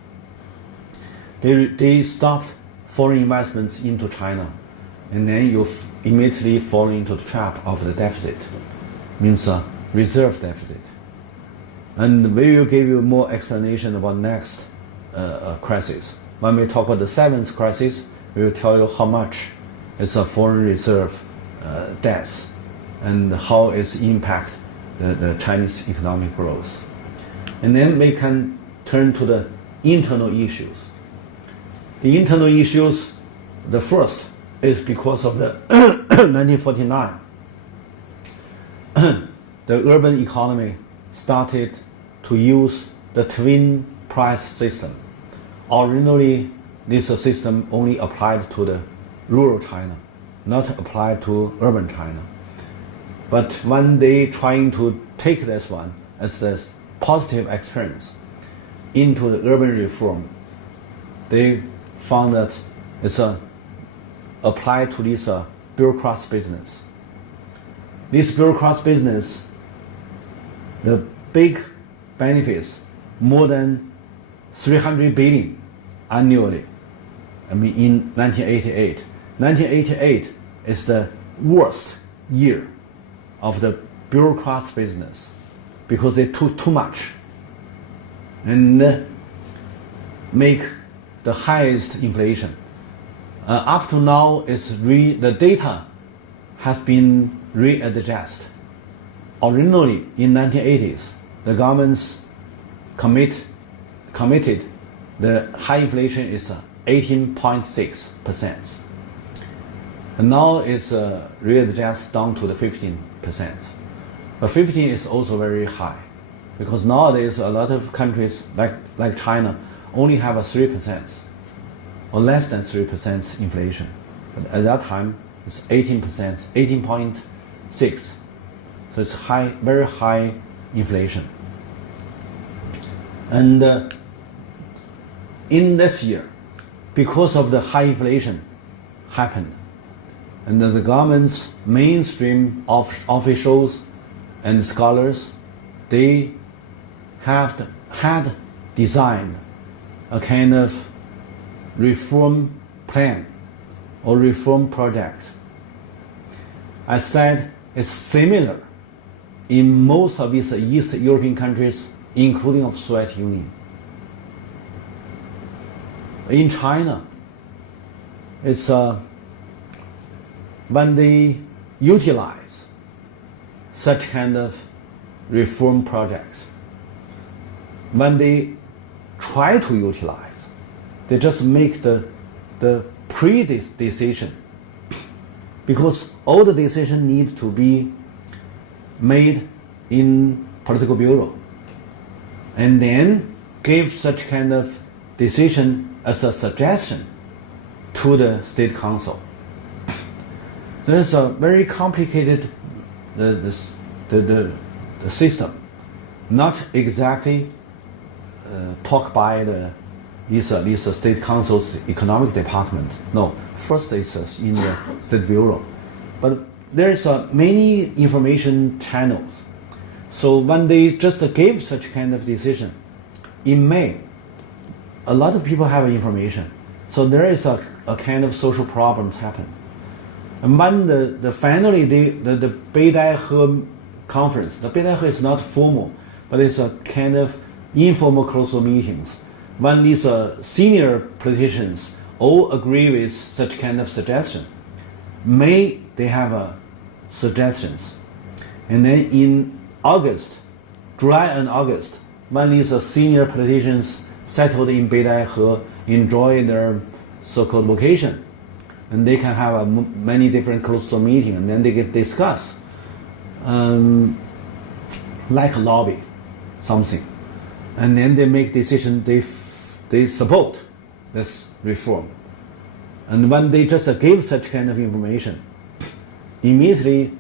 they stopped foreign investments into China, and then you immediately fall into the trap of the deficit, means reserve deficit. And we will give you more explanation about next crisis. When we talk about the seventh crisis, we will tell you how much is a foreign reserve debt and how it's impact the Chinese economic growth. And then we can turn to the internal issues. The internal issues, the first is because of the 1949. The urban economy started to use the twin price system. Originally, this system only applied to the rural China, not applied to urban China. But when they trying to take this one as a positive experience into the urban reform, they found that it's applied to this bureaucrat's business. This bureaucrat's business, the big benefits, more than 300 billion annually. I mean, in 1988. 1988 is the worst year of the bureaucrats' business because they took too much and make the highest inflation. Up to now, the data has been readjusted. Originally, in 1980s, the governments committed the high inflation is 18.6%. And now it's readjusted down to the 15%. But 15 is also very high because nowadays a lot of countries like China only have a 3% or less than 3% inflation. But at that time, it's 18%, 18.6. So it's high, very high inflation. And in this year, because of the high inflation happened, and the government's mainstream officials and scholars, they had designed a kind of reform plan or reform project. I said it's similar in most of these East European countries, including of Soviet Union. In China, it's when they utilize such kind of reform projects, when they try to utilize, they just make the pre-decision, because all the decisions need to be made in political bureau, and then give such kind of decision as a suggestion to the State Council. There's a very complicated the system, not exactly taught by these State Council's economic department. No, first it's in the State Bureau. But there's many information channels. So when they just gave such kind of decision, in May, a lot of people have information. So there is a kind of social problems happen. And when finally the Beidaihe conference, the Beidaihe is not formal, but it's a kind of informal closed meetings. When these senior politicians all agree with such kind of suggestion, May they have suggestions. And then in August, July and August, when these senior politicians settled in Beidaihe, enjoy their so-called vacation, and they can have many different closed meetings, and then they can discuss, like a lobby, something, and then they make decision. They support this reform, and when they just give such kind of information, immediately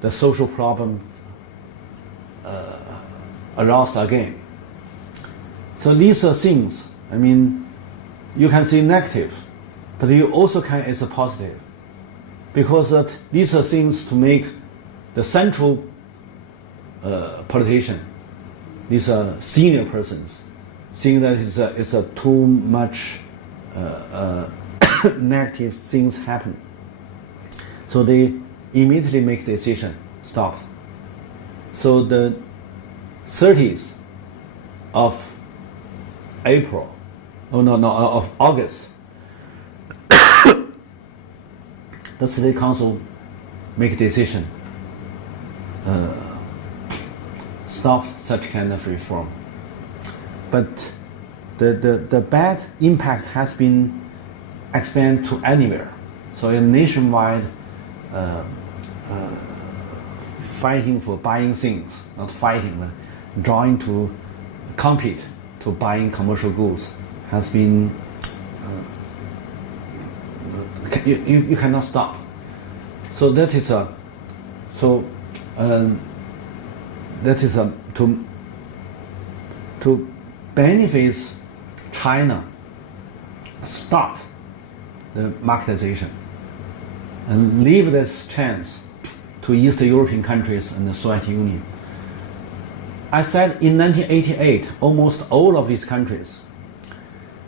the social problem aroused again. So these are things. I mean, you can see negative, but you also can it's a positive, because these are things to make the central politician, these are senior persons, seeing that it's a too much negative things happen. So they immediately make decision, stop. So the 30th of April, of August, the State Council make a decision, stop such kind of reform. But the bad impact has been expanded to anywhere. So a nationwide fighting for buying things, not fighting, but trying to compete to buying commercial goods has been, you cannot stop. So that is to benefit China, stop the marketization and leave this chance to East European countries and the Soviet Union. I said in 1988, almost all of these countries,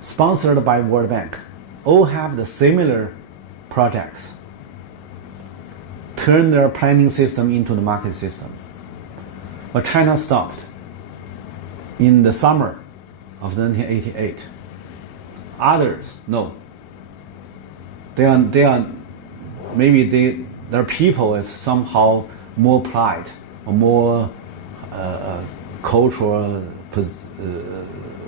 sponsored by World Bank, all have the similar projects, turn their planning system into the market system. But China stopped in the summer of 1988. Others, no. They are maybe their people is somehow more polite or more cultural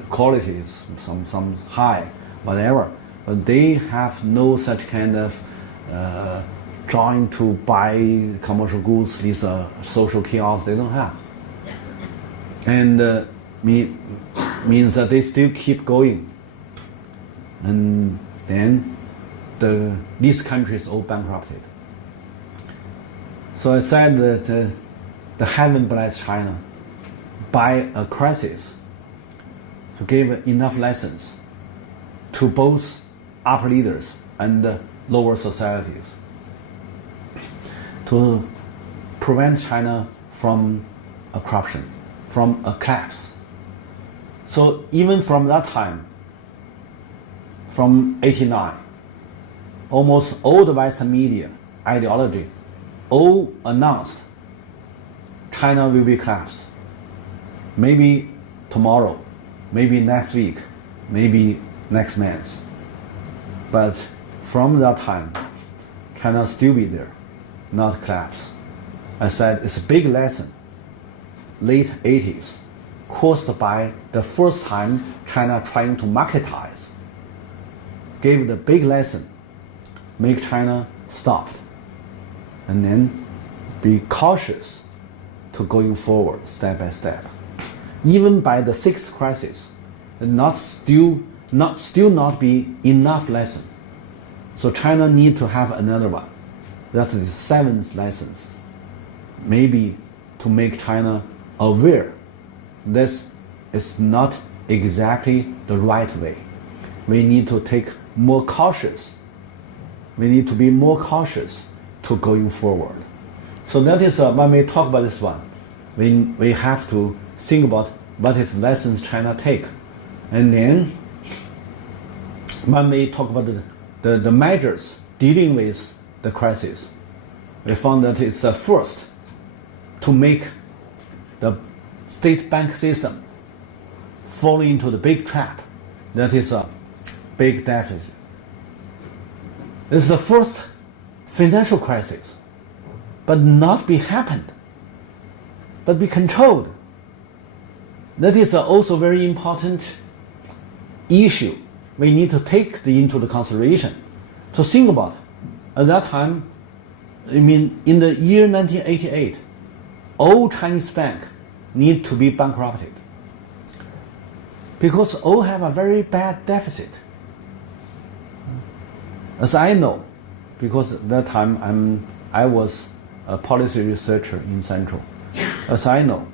qualities, some high, whatever. But they have no such kind of trying to buy commercial goods, these social kiosks, they don't have. And means that they still keep going. And then these countries all bankrupted. So I said that the heaven bless China by a crisis to give enough lessons to both upper leaders and lower societies to prevent China from a corruption, from a collapse. So even from that time, from 89, almost all the Western media ideology all announced China will be collapsed. Maybe tomorrow, maybe next week, maybe next month. But from that time, China still be there, not collapse. I said it's a big lesson. Late 80s, caused by the first time China trying to marketize, gave the big lesson, make China stopped, and then be cautious to going forward step by step. Even by the sixth crisis, not still still not be enough lesson. So China need to have another one. That is the seventh lesson. Maybe to make China aware this is not exactly the right way. We need to take more cautious. We need to be more cautious to going forward. So that is when we talk about this one, we have to think about what is lessons China take. And then when we talk about the measures dealing with the crisis, we found that it's the first to make the state bank system fall into the big trap that is a big deficit. It's the first financial crisis, but not be happened, but be controlled. That is also very important issue we need to take into the consideration to think about. At that time, I mean, in the year 1988, all Chinese banks need to be bankrupted because all have a very bad deficit. As I know, because at that time I was a policy researcher in Central. As I know,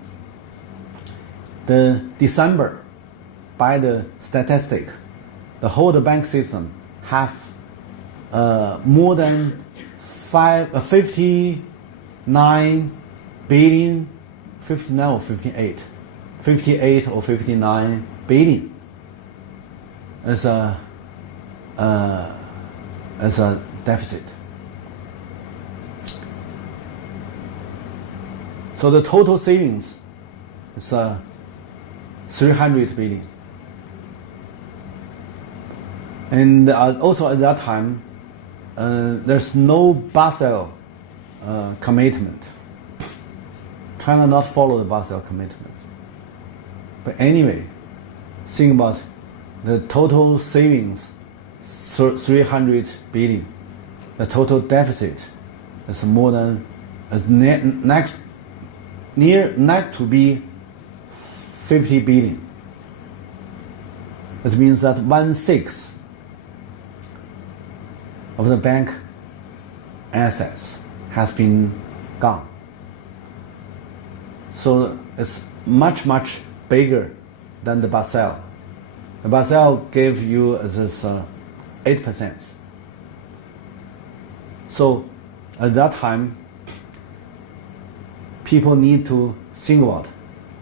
the December, by the statistic, the whole bank system have more than 59 billion, 59 or 58, 58 or 59 billion as a deficit. So the total savings is 300 billion. And also at that time, there's no Basel commitment. China not follow the Basel commitment. But anyway, think about the total savings, 300 billion. The total deficit is more than near to be 50 billion. That means that 1/6 of the bank assets has been gone. So it's much, much bigger than the Basel. The Basel gave you this 8%. So at that time, people need to think about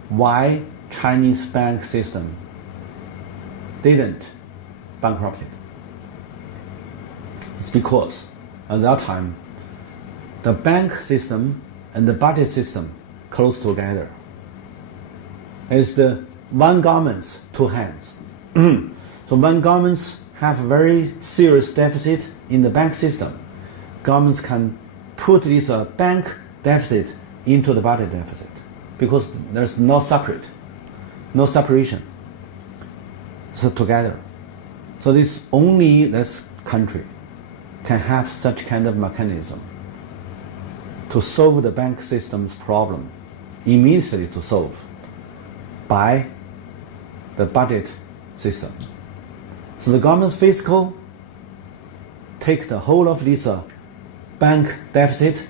why Chinese bank system didn't bankrupt. It's because at that time, the bank system and the budget system close together. It's the one government's two hands. So when governments have a very serious deficit in the bank system, governments can put this bank deficit into the budget deficit because there's no separation. So together. So only this country can have such kind of mechanism to solve the bank system's problem, immediately to solve by the budget system. So the government's fiscal take the whole of this bank deficit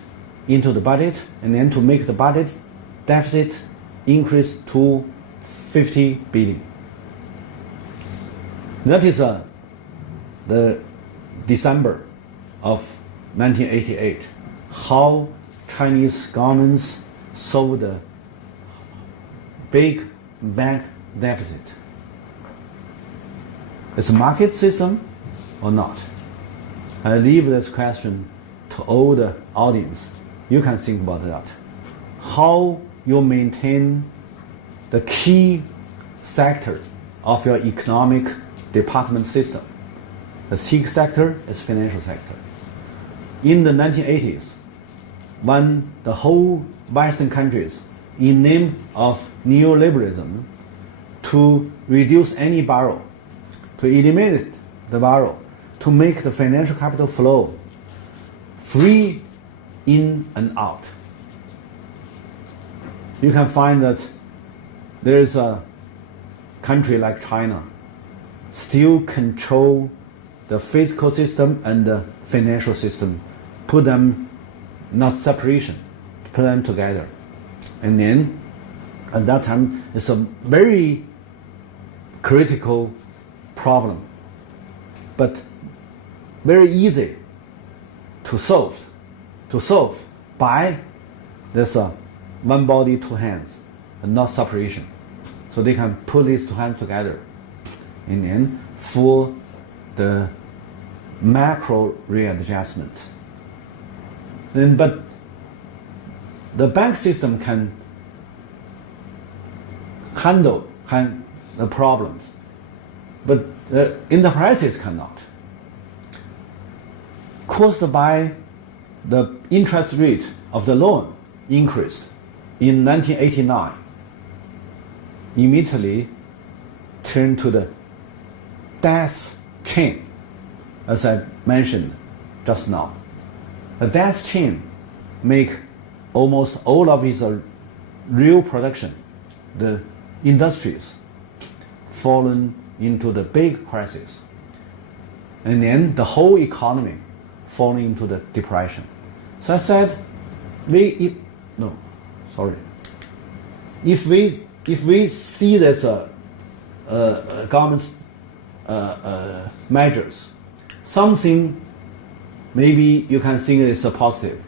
into the budget, and then to make the budget deficit increase to 50 billion. That is the December of 1988, how Chinese governments solved the big bank deficit. It's a market system or not? I leave this question to all the audience. You can think about that. How you maintain the key sector of your economic department system. The sixth sector is financial sector. In the 1980s, when the whole Western countries, in name of neoliberalism, to reduce any borrow, to eliminate the borrow, to make the financial capital flow free in and out. You can find that there is a country like China still control the physical system and the financial system, put them not separation, put them together. And then at that time it's a very critical problem, but very easy to solve by this one body, two hands, and not separation. So they can put these two hands together. And then for the macro readjustment. But the bank system can handle the problems, but the enterprises cannot. Caused by the interest rate of the loan increased in 1989, immediately turned to the death chain, as I mentioned just now. The death chain make almost all of its real production, the industries, fallen into the big crisis. And then the whole economy falling into the depression. So I said, if we see this government's measures, something maybe you can think is a positive,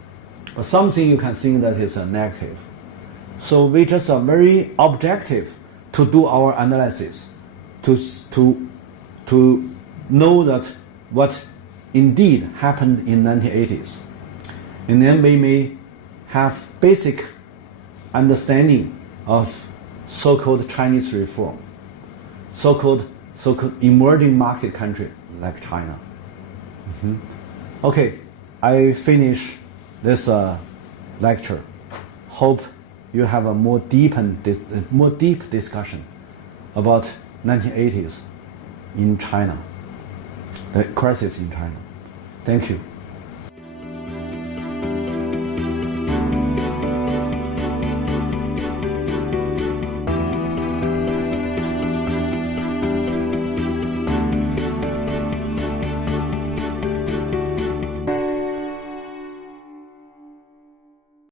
but something you can think that is a negative. So we just are very objective to do our analysis, to know that what indeed happened in 1980s. And then we may have basic understanding of so-called Chinese reform, so-called emerging market country like China. Okay, I finish this lecture. Hope you have a more deep discussion about 1980s in China, the crisis in China. Thank you.